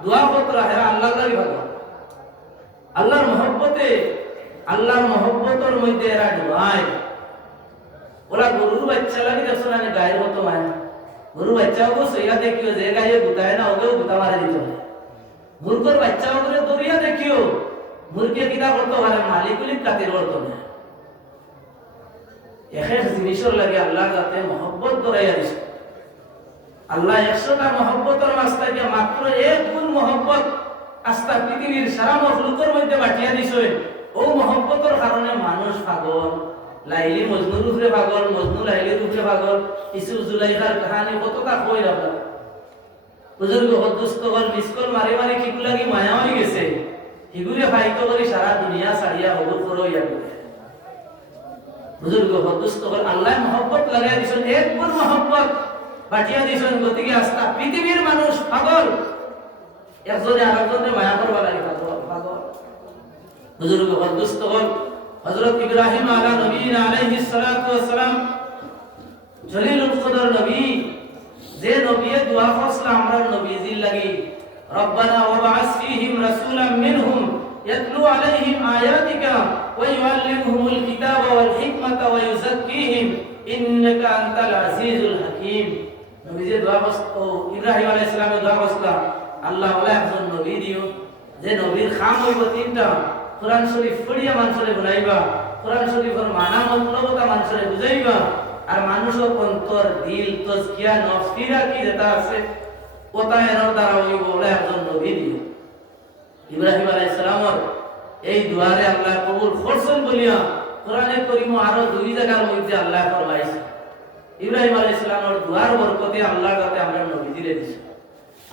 দোয়া পত্রা, হেরা আল্লাহ লাগি ভাগবান। আল্লাহর মহব্বতে, আল্লাহর মহব্বতের মধ্যে এরা ডুবায়। ওরা গরুর বাচ্চা লাগি দেখছো না গায়ের মতো মায়া, গরু বাচ্চাও সইয়া দেখিও যে গায়ে গুতায় না ওকেও গুতা মারে দিতে হয়। মুরগর বাচ্চা ওগুলো দরিয়া দেখিও, মুরগি কিতা করতে পারে মালিকুলিক কাতির করতো না। এক এক জিনিসের লাগে আল্লাহ যাতে মহব্বত ধরাইয়া দিছে। আল্লাহ 100টা মহব্বতের মাঝে মাত্র এক গুণ মহব্বত আস্তা পৃথিবীর সারা মখলুকের মধ্যে বাটিয়া দিছে। ও মহব্বতের কারণে মানুষ পাগল, লাইলি মজনুর উপরে পাগল, মজনু লাইলির উপরে পাগল, ইসু জুলাইখার কাহানি কতটা কই রাখা। বুজুর্গ হদ্দুস্ত হল মিসকল মারি মারি কিগু লাগি মায়া হয়ে গেছে, হিগুরে ফাইতো করি সারা দুনিয়া ছাড়িয়া হবুর করো ইয়া করে। বুজুর্গ হদ্দুস্ত হল আল্লাহ মহব্বত লাগাইয়া দিছেন, এক গুণ মহব্বত বাটিয়া দিছেন। গতিকে আস্তা পৃথিবীর মানুষ পাগল, একজনে আরেকজনে মায়া করবা লাগে পাগল। বুজুর্গ হদ্দুস্ত হল হযরত ইব্রাহিম আলাইহিস সালাতু ওয়াস সালাম জলিলুল কদর নবী, যে নবীয়ে দোয়া করছিল আমরা নবীজির লাগি, ربنا وابعث فيهم رسولا منهم يتلو عليهم آياتك ويعلمهم الكتاب والحكمة ويزكيهم إنك أنت العزيز الحكيم নবীজি দোয়া করতো ইব্রাহিম আলাইহিস সালামের দোয়া করতো আল্লাহ ওলা একজন নবী দিও যে নবীর খাম হইব তিনটা কোরআন শরীফ পড়িয়া মানুষরে বুঝাইবা কোরআন শরীফের মানা মতলবতা মানুষরে বুঝাইবা আর মানুষের অন্তর দিল তাজকিয়া নফস ফিরা কি যেটা আছে ওটা এর দ্বারা হইব ওলা একজন নবী দিও ইব্রাহিম আলাইহিস সালামের এই দোয়ারে আল্লাহ কবুল করছেন বলিয়া কোরআনে করিম আরো দুই জায়গার মধ্যে আল্লাহ ফরমাইছে ইব্রাহিম আলাইহিস সালামের দোয়ার বরকতে আল্লাহর কাছে আমরা নবী দিলে দিছি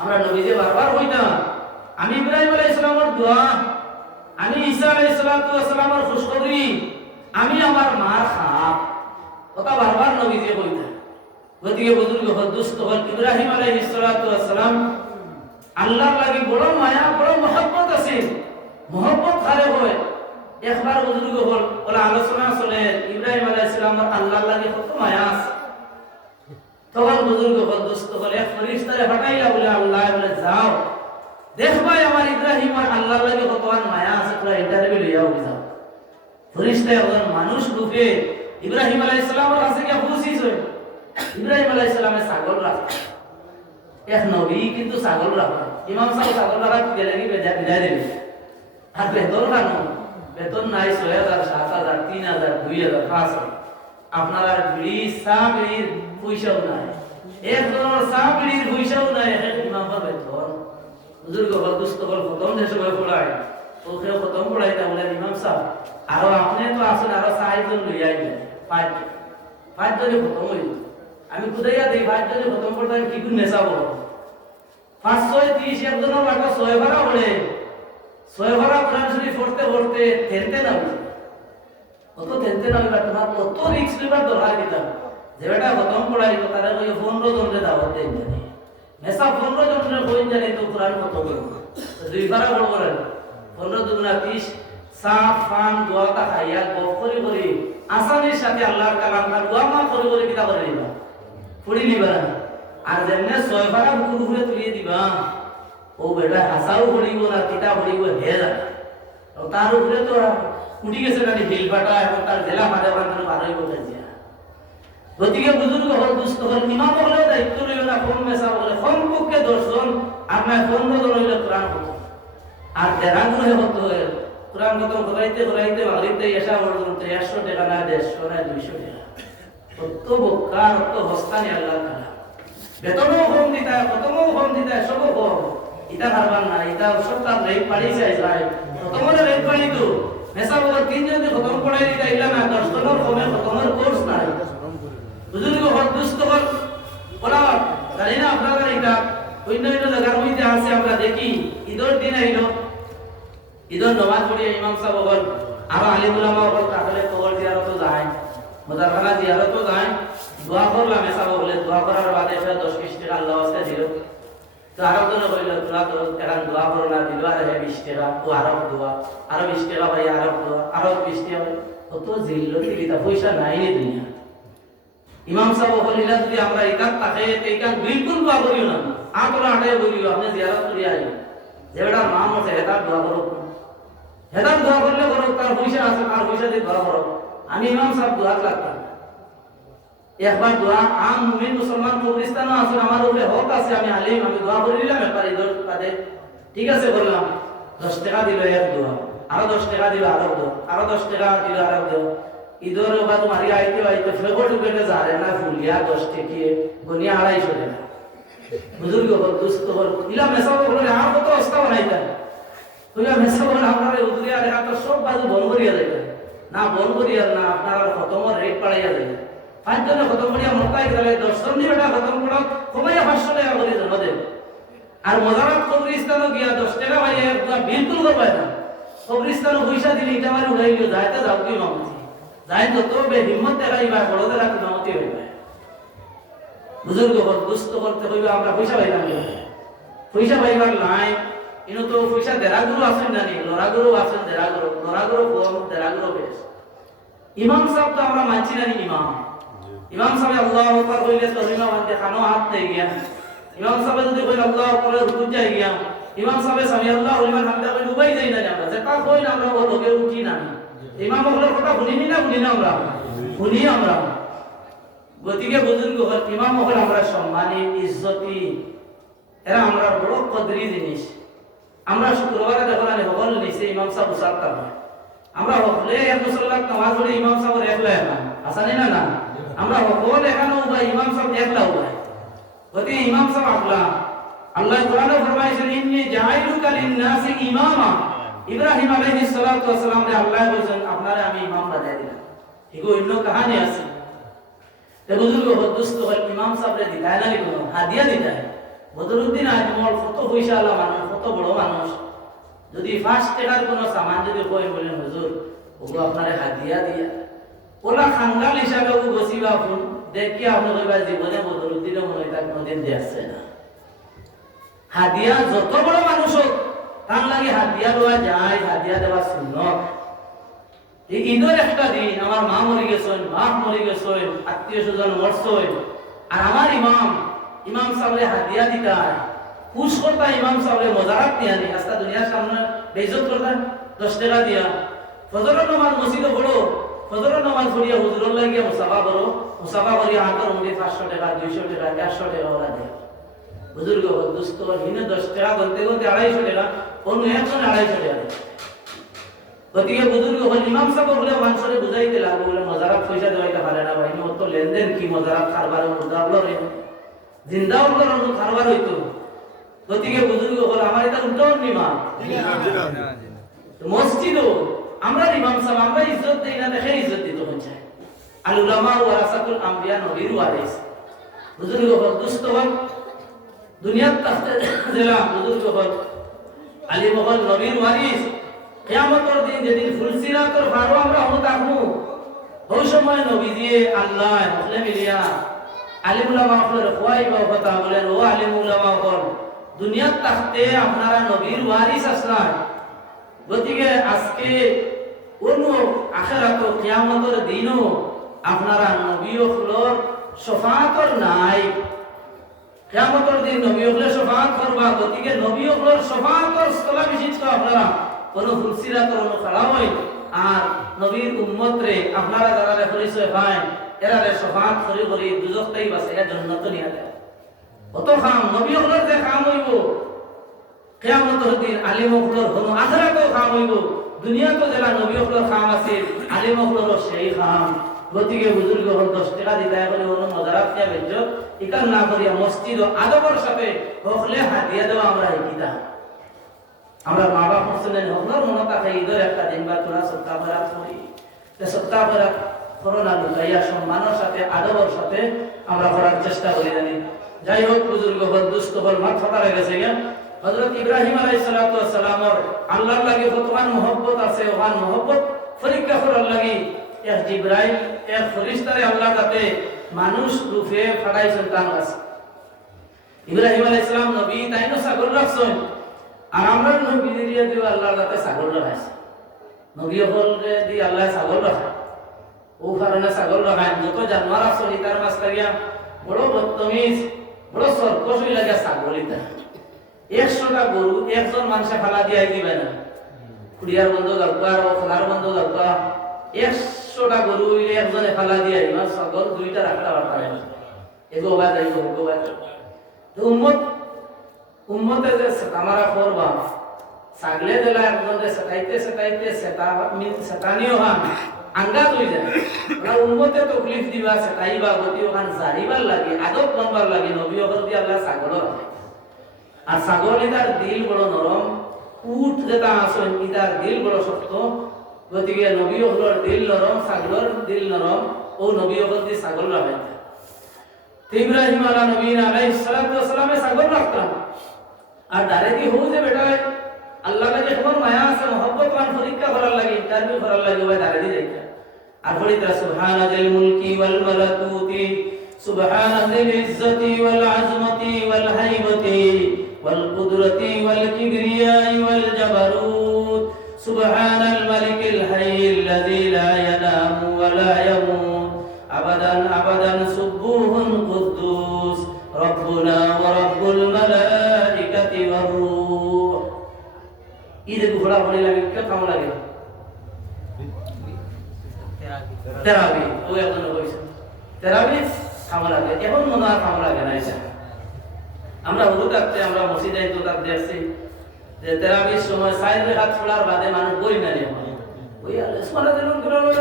আমরা নবীজি বারবার কইতাম আমি ইব্রাহিম আলাইহিস সালামের দোয়া আমি ঈসা আলাইহিস সালামের খুশখবরি আমি আমার মার খাপ কথা বারবার নবীজি কইতাম গতিকে বুজুর্গ হদুস্ত হল ইব্রাহিম আলাইহিস সালাম আল্লাহর লাগি বড় মায়া বড় মহব্বত আছে মহব্বত হারে হয় একবার বুজুর্গ হল ওলা আলোচনা চলে ইব্রাহিম আলাইহিস সালামের আল্লাহর লাগি কত মায়া আছে তখন বুজুর্গ হল দুস্থ হল এক ফেরেশতারে পাঠাইলা বলে আল্লাহ বলে যাও দেখবাই আমার ইব্রাহিম আর আল্লাহর লাগি কত মায়া আছে তোরা ইন্টারভিউ লইয়াও যাও ফেরেশতা একজন মানুষ রূপে ইব্রাহিম আলাইহিস সালামের কাছে গিয়ে পৌঁছিস ইব্রাহিম আলাইহিস সালামের ছাগল রাখা এক নবী কিন্তু ছাগল রাখা ইমাম সাহেব ছাগল রাখা গেলে কি বিদায় দেবে আর বেতন কানো বেতন নাই ৬০০০ ৭০০০ ৩০০০ ২০০০ ৫০০০ আপনার আর বিড়ি চা বিড়ির পয়সাও নাই একজনের চা বিড়ির পয়সাও নাই ইমামের বেতন বুজুর্গ হল দুস্থ হল খতম যে সময় পড়ায় ওকে খতম পড়াইতে বলেন ইমাম সাহেব আরো আপনি তো আসেন আরো ৬০ জন লই আইবেন ৫ জনে খতম হইল আমি খুদাইয়া দেই ৫ জনে খতম করতে কি কোন নেশাবো ৫৩০ একজনের বাটা ৬ ভাড়া পড়ে ৬ ভাড়া কোরআন শরীফ পড়তে পড়তে তেনতে না অত তেনতে না তোমার কত রিস্ক লিবার দরকার দিতাম যে বেটা খতম পড়াই তো তারা কই ১৫ জনরে দাওয়াত দেন জানি নেশা ১৫ জনরে কইন জানি তো কোরআন কত করব দুই ভাড়া বড় করেন ১৫ দুগুণা ৩০ সাফ ফান দোয়াটা খাইয়া গপ করি করি আসানির সাথে আল্লাহর কালাম আর দোয়া মা করি করি কিতা করে নিবা পড়ি নিবা আর যেমনে ৬ ভাড়া বুকুর উপরে তুলিয়ে দিবা ও বেটা হাসাও পড়িব না কিতা পড়িব হে যা আর তার উপরে তো উঠি গেছে নাকি হিল বাটা এবং তার জেলা মারে বান্ধব আরই বলে যা গতিকে বুজুর্গ হল দুস্থ হল ইমাম হলে দায়িত্ব লইল না কোন মেসা বলে কোন পক্ষে দর্শন আপনার ১৫ জন হইল কোরআন হতো আর দেরাগুলো হতো কোরআন খতম করাইতে করাইতে মাগরিবতে এসা পর্যন্ত ১০০ টাকা না ১৫০ না ২০০ টাকা কত বোকা কত হস্তানি আল্লাহ তাআলা বেতনও কম দিতা কতমও কম দিতা সবও কম ইটা হারবার না ইটা সরকার রেট পাড়িয়েছে ইসরায়েল খতমের রেট পাড়ি তো মেসা বলে ৩ জন খতম পড়াই দিতা ইলা না ১০ জনের কমে খতমের কোর্স নাই বুজুর্গ হদুস্ত হল বলা জানি না আপনারা এটা অন্য অন্য জায়গার মধ্যে আছে আমরা দেখি ঈদের দিন আইল ঈদের নামাজ পড়িয়ে ইমাম সাহেব বল আর আলিম উলামা বল তাহলে কবর জিয়ারত যায় মুদারখানা জিয়ারত যায় দোয়া করলাম এসা বলে দোয়া করার বাদে ১০-২০ টাকা আল্লাহ ওয়াস্তে দিল তো আরব জন কইল তোরা তো এখন দোয়া করো না দিল আর ২০ টাকা ও আরব দোয়া আরো ২০ টাকা ভাই আরব দোয়া আরো ২০ টাকা কত জিল্ল দিতা পয়সা নাই রে দুনিয়া ইমাম সাহেব বলিলা যদি আমরা ইকাত তাকে এইকান বিলকুল দোয়া করিও না আমরা আটাই বলিও আপনি জিয়ারত করি আই যেটা নাম আছে হেদার দোয়া করো হেদার দোয়া করলে করো তার পয়সা আছে তার পয়সা দিয়ে দোয়া করো আমি ইমাম সাহেব দোয়া লাগতাম একবার দোয়া আম মুমিন মুসলমান কবরস্থানও আছে আমার উপরে হক আছে আমি আলিম আমি দোয়া করে দিলাম একবার ঈদের বাদে ঠিক আছে বললাম ১০ টাকা দিল এক দোয়া আরো ১০ টাকা দিল আরো দোয়া আরো ১০ টাকা দিল আরো দোয়া ঈদের বাদ মারি আইতে আইতে ফেব্রুয়ারি ঢুকে যারে না ফুলিয়া ১০ টাকা গনিয়া ২৫০ টাকা বুজুর্গ হল দুস্থ হল ইলা মেসা বলে আর কত অবস্থা বানাইতা কইলা মেসা বলে আপনারা উদরিয়া দেখা তো সব বাজু বন্ধ করিয়া যাইতা না বন্ধ করিয়া না আপনারা খতমের রেট পাড়াইয়া যাইতা ৫ জনে খতম করিয়া মোটাই গেলে ১০ জন বেটা খতম করো কমাইয়া ৫০০ টাকা করে জমা দেব আর মজারাত কবরস্থানে গিয়া ১০ টাকা ভাইয়া বিলকুল করবে না কবরস্থানে পয়সা দিলে এটা মানে উড়াইলো যাইতে যাও কি মামতি যাই তো বে হিম্মত দেখাইবা বড়দের হাতে মামতি হইবে বুজুর্গ হল দুস্থ করতে হইবে আমরা পয়সা পাইলাম পয়সা পাইবার নাই ইনো তো পয়সা দেরাগুলো আছেন জানি লড়াগুলো আছেন লড়াগুলো কম দেরাগুলো বেশ ইমাম সাহেব তো আমরা মানছি না ইমাম সাহেব আল্লাহু আকবার কইলে তরিমা মানতে খানো হাত দেই গিয়া ইমাম সাহেব যদি কইলে আল্লাহু আকবার রুকু যাই গিয়া ইমাম সাহেব সামিয়াল্লাহু লিমান হামিদা কই উবাই যাই না আমরা যেটা কই না আমরা ও লোকে উঠি না ইমাম হলের কথা শুনিনি না শুনি না আমরা শুনি আমরা গতিকে বুজুর্গ হল ইমাম হল আমরা সম্মানী ইজ্জতি এরা আমরা বড় কদরি জিনিস আমরা শুক্রবারে দেখো না হল নিচে ইমাম সাহেব উসারতা আমরা হলে এক মুসল্লাত নামাজ পড়ি ইমাম সাহেব একলা না আসানি না না আমরা হল এখানে উবা ইমাম সাহেব একলা উবা গতি ইমাম সাহেব আকলা আল্লাহ কোরআনে ফরমাইছেন ইন্নী জাইলুকা লিন-নাসি ইমামা ইব্রাহিম আলাইহিস সালাতু ওয়াস সালাম রে আল্লাহ বলেন আপনারে আমি ইমাম বানাই দিলাম এগো অন্য কাহিনী আছে তে বুজুর্গ হদুস্ত হল ইমাম সাহেব রে দিলায় না লিখো হাদিয়া দিলায় বদরুদ্দিন আজমল কত পয়সা আলা মানুষ কত বড় মানুষ যদি 5 টাকার কোনো সামান যদি কই বলেন হুজুর ওগো আপনারে হাদিয়া দিয়া ওলা খানদাল হিসাবে ওগো বসিবা ফুল দেখি আপনি কইবা জীবনে বদরুদ্দিনের মনে তার কোনদিন দেখছে না হাদিয়া যত বড় মানুষ হোক তার লাগে হাদিয়া দেওয়া যায় হাদিয়া দেওয়া সুন্নত এই ঈদের একটা দিন আমার মা মরে গেছেন বাপ মরে গেছেন আত্মীয় স্বজন মরছেন আর আমার ইমাম সাহেবের হাদিয়া দিতা খুশ করতা ইমাম সাহেবের মজারাত দিয়া নি আস্তা দুনিয়ার সামনে বেইজ্জত করতা 10 টাকা দিয়া ফজরের নামাজ মসজিদে পড়ো ফজরের নামাজ পড়িয়া হুজুরের লাগিয়া মুসাফা করো মুসাফা করিয়া হাতের মুঠে 500 টাকা 200 টাকা 400 টাকা ওরা দেয় বুজুর্গ দোস্ত হিনে 10 টাকা গন্তে গন্তে 250 টাকা অন্য একজন 250 টাকা গতিকে বুজুর্গ হল ইমাম সাহেব বলে মানুষরে বুঝাইতে লাগবে বলে মজারাত পয়সা দেওয়াইতে পারে না ভাই মত লেনদেন কি মজারাত কারবার মুদাবল রে জিন্দা উল্লার অন্য কারবার হইতো গতিকে বুজুর্গ হল আমার এটা উল্টো নিমা মসজিদও আমরা ইমাম সাহেব আমরা ইজ্জত দেই না দেখে ইজ্জত দিতে হচ্ছে আল উলামা ওয়ারাসাতুল আম্বিয়া নবীর ওয়ারিস বুজুর্গ হল দোস্ত হল দুনিয়ার তাখতে জেলা বুজুর্গ হল আলিম হল নবীর ওয়ারিস কিয়ামতের দিন যেদিন ফুলসিরাতের ফারো আমরা হমু তাকমু ওই সময় নবীজি আল্লাহ মুসলিম মিলিয়া আলিম উলামা হল খুয়াইবা কথা বলেন ও আলিম উলামা হল দুনিয়ার তাখতে আপনারা নবীর ওয়ারিস আসলেন গতিকে আজকে কোন আখিরাত ও কিয়ামতের দিনও আপনারা নবী হলর শফাআতর নাই কিয়ামতের দিন নবী হলে শফাআত করবা গতিকে নবী হলর শফাআতর স্থলা বিশিষ্ট আপনারা কোন ফুলসিরাতর কোন খাড়া হই আর নবীর উম্মত রে আপনারা যারা পরিচয় পায় এরা রে শফাআত করি করি দুজখটাই বাঁচাইয়া জান্নাত নিয়া যায় কত খাম নবী হলর যে কাম হইব কিয়ামতের দিন আলিম হলর কোন আখিরাতও কাম হইব দুনিয়াতে যারা নবী হলর কাম আছে আলিম হলর সেই কাম গতিকে বুজুর্গ হল 10 টাকা দিতে করে ওর মজারাত দিয়া বেজ্জ ইকান না করিয়া মসজিদ ও আদবের সাথে হকলে হাদিয়া দেওয়া আমরা শিকিতা আমরা মা বাপ মুসলিম হকলর মনে থাকে ঈদের একটা দিন বা তোরা সপ্তাহ ভরাত করি তে সপ্তাহ ভরাত করোনা লুকাইয়া সম্মানের সাথে আদবের সাথে আমরা করার চেষ্টা করি জানি যাই হোক বুজুর্গ হল দুস্থ হল মাথা ফাটা গেছে গিয়া হযরত ইব্রাহিম আলাইহিস সালাতু ওয়াস সালামর আল্লাহর লাগি কতখান মহব্বত আছে ওখান মহব্বত পরীক্ষা করার লাগি এক জিবরাইল এক ফেরেশতারে আল্লাহ তাতে মানুষ রূপে ফাটাইছেন তার কাছে ইব্রাহিম আলাইহিস সালাম নবী তাইনো ছাগল রাখছেন আর আমরা নবী দিয়ে দিও আল্লাহ তাতে ছাগল রাখাইছে নবী হলরে দি আল্লাহ ছাগল রাখা ও কারণে ছাগল রাখায় যত জানোয়ার আছে তার মাছ করিয়া বড় বদতমিজ বড় সরকশ লাগা ছাগল ইতা 100টা গরু একজন মানুষে ফালা দিয়াই দিবে না কুড়িয়ার বন্ধ লাগবা আর খোলার বন্ধ লাগবা 100টা গরু ইলে একজনে ফালা দিয়াই না ছাগল দুইটা রাখলা পারে এগো বাদ আইগো এগো বাদ তো উম্মতে যে আমারা করবা ছাগলে দিলা একজন যে সেটাইতে সেটা সেটানিও হান আঙ্গা তুই যায় না উম্মতে তকলিফ দিবা সেটাইবা গতি ওখান জারিবার লাগে আদব নম্বর লাগে নবী হযরত আল্লাহ ছাগল রাখে আর ছাগল ইতার দিল বড় নরম উট যেটা আছে ইতার দিল বড় শক্ত গতিকে নবী হলর দিল নরম ছাগলের দিল নরম ও নবী হল দি ছাগল রাখে ইব্রাহিম আলাইহিস সালাতু ওয়াস সালামে ছাগল রাখতাম আর ডাইরেক্টলি হউ যে বেটা আল্লাহ লাগে খবর মায়া আছে mohabbat মান পরীক্ষা করার লাগে ইন্টারভিউ করার লাগে ওই ডাইরেক্টলি যাইতা আর বলিতা সুবহানাল মুলকি ওয়াল মালাকুতি সুবহানাল ইজ্জতি ওয়াল আজমতি ওয়াল হাইবতি ওয়াল কুদরতি ওয়াল কিবরিয়াই ওয়াল জাবারুত সুবহানাল মালিকিল হাইয়িল লাযী লা ইয়ানামু ওয়া লা ইয়ামুত আবাদান সুবহুন কুদ্দুস রব্বুনা ওয়া রব্বুল মালাইকাতি ওয়ার রূহ কেউ কাম লাগে তেরাবি ও একজন কইছে তেরাবি কাম লাগে এখন মনে হয় কাম লাগে না এটা আমরা হুজুর থাকতে আমরা মসজিদে তো তার দেখছি যে তেরাবির সময় সাইড রেখা ছোড়ার বাদে মানুষ বই না নিয়ে ওই সুবহান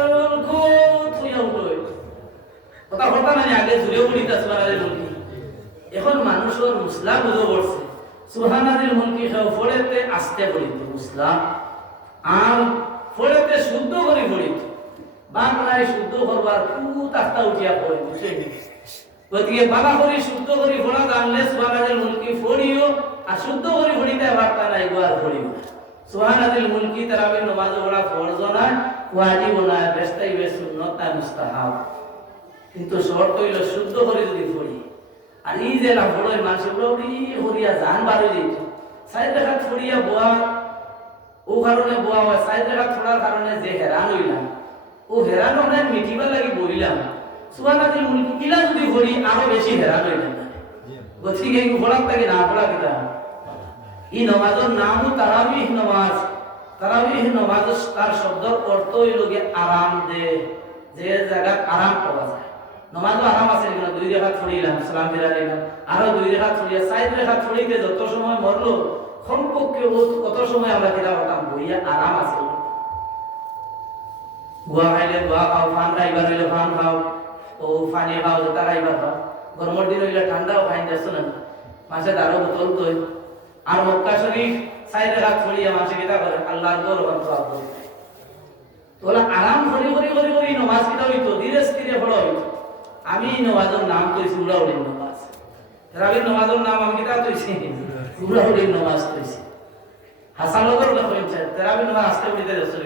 আল্লাহ খুব তুই উঠো কথা কথা মানে আগে জুড়ে বলিতা সুবহান আল্লাহ এখন মানুষের মুসলা বুঝো পড়ছে সুবহানাল্লাহিল মুলকি খাও ফড়েতে আস্তে পড়িত মুসলা আর ফড়েতে শুদ্ধ করে পড়িত বাংলায় শুদ্ধ করবার খুব তাক্তা উঠিয়া পড়ে বুঝছেন গতিকে বাবা করে শুদ্ধ করে পড়া জানলে সুবহানাল্লাহিল মুলকি ফড়িও আর শুদ্ধ করে পড়িতে পারতা নাই গোয়ার পড়িও সুবহানাল্লাহিল মুলকি তারাবির নামাজ পড়া ফরজ না ওয়াজিব না বেস্তাই বে সুন্নাত না মুস্তাহাব কিন্তু শর্ত হইল শুদ্ধ করে যদি পড়ি আর এই যে না বড় মানুষগুলো হরিয়া জান বাড়ি যেত সাইড রেখা ছড়িয়া বোয়া ও কারণে বোয়া হয় সাইড রেখা ছড়ার কারণে যে হেরান হইলাম ও হেরান অনেক মিটিবার লাগি বইলাম সুবহানাল্লাহিল মুলকি কিলা যদি হরি আরো বেশি হেরান হইলাম গতিকে এই পড়ার থেকে না পড়া কিনা এই নামাজের নামও তারাবিহ নামাজ তারাবিহ নামাজ তার শব্দের অর্থ হইল গিয়ে আরাম দে যে জায়গা আরাম পাওয়া যায় নামাজও আরাম আছে কিনা দুই রেখা ছড়িলাম সালাম ফিরাইলাম আরো দুই রেখা ছড়িয়া সাইড রেখা ছড়িতে যত সময় মরলো সম্পর্কে কত সময় আমরা কিনা হতাম বইয়া আরাম আছে গুয়া খাইলে গুয়া খাও ফান খাইবার হইলে ফান খাও ও পানি খাও যেটা খাইবার খাও গরমের দিন হইলে ঠান্ডাও খাই যাচ্ছ না মাসে আরো বোতল তৈ আর মক্কা শরীফ সাইড রেখা ছড়িয়া মাসে কিতা করে আল্লাহর গৌরব তোলা আরাম করি করি করি করি নামাজ কিতা হইতো ধীরে স্থিরে বড় হইতো আমি নামাজের নাম কইছি উলাউলির নামাজ তারাবির নামাজের নাম আমি কিতা কইছি উলাউলির নামাজ কইছি হাসান লগর কইছে তারাবির নামাজ আস্তে পড়িতে যাচ্ছে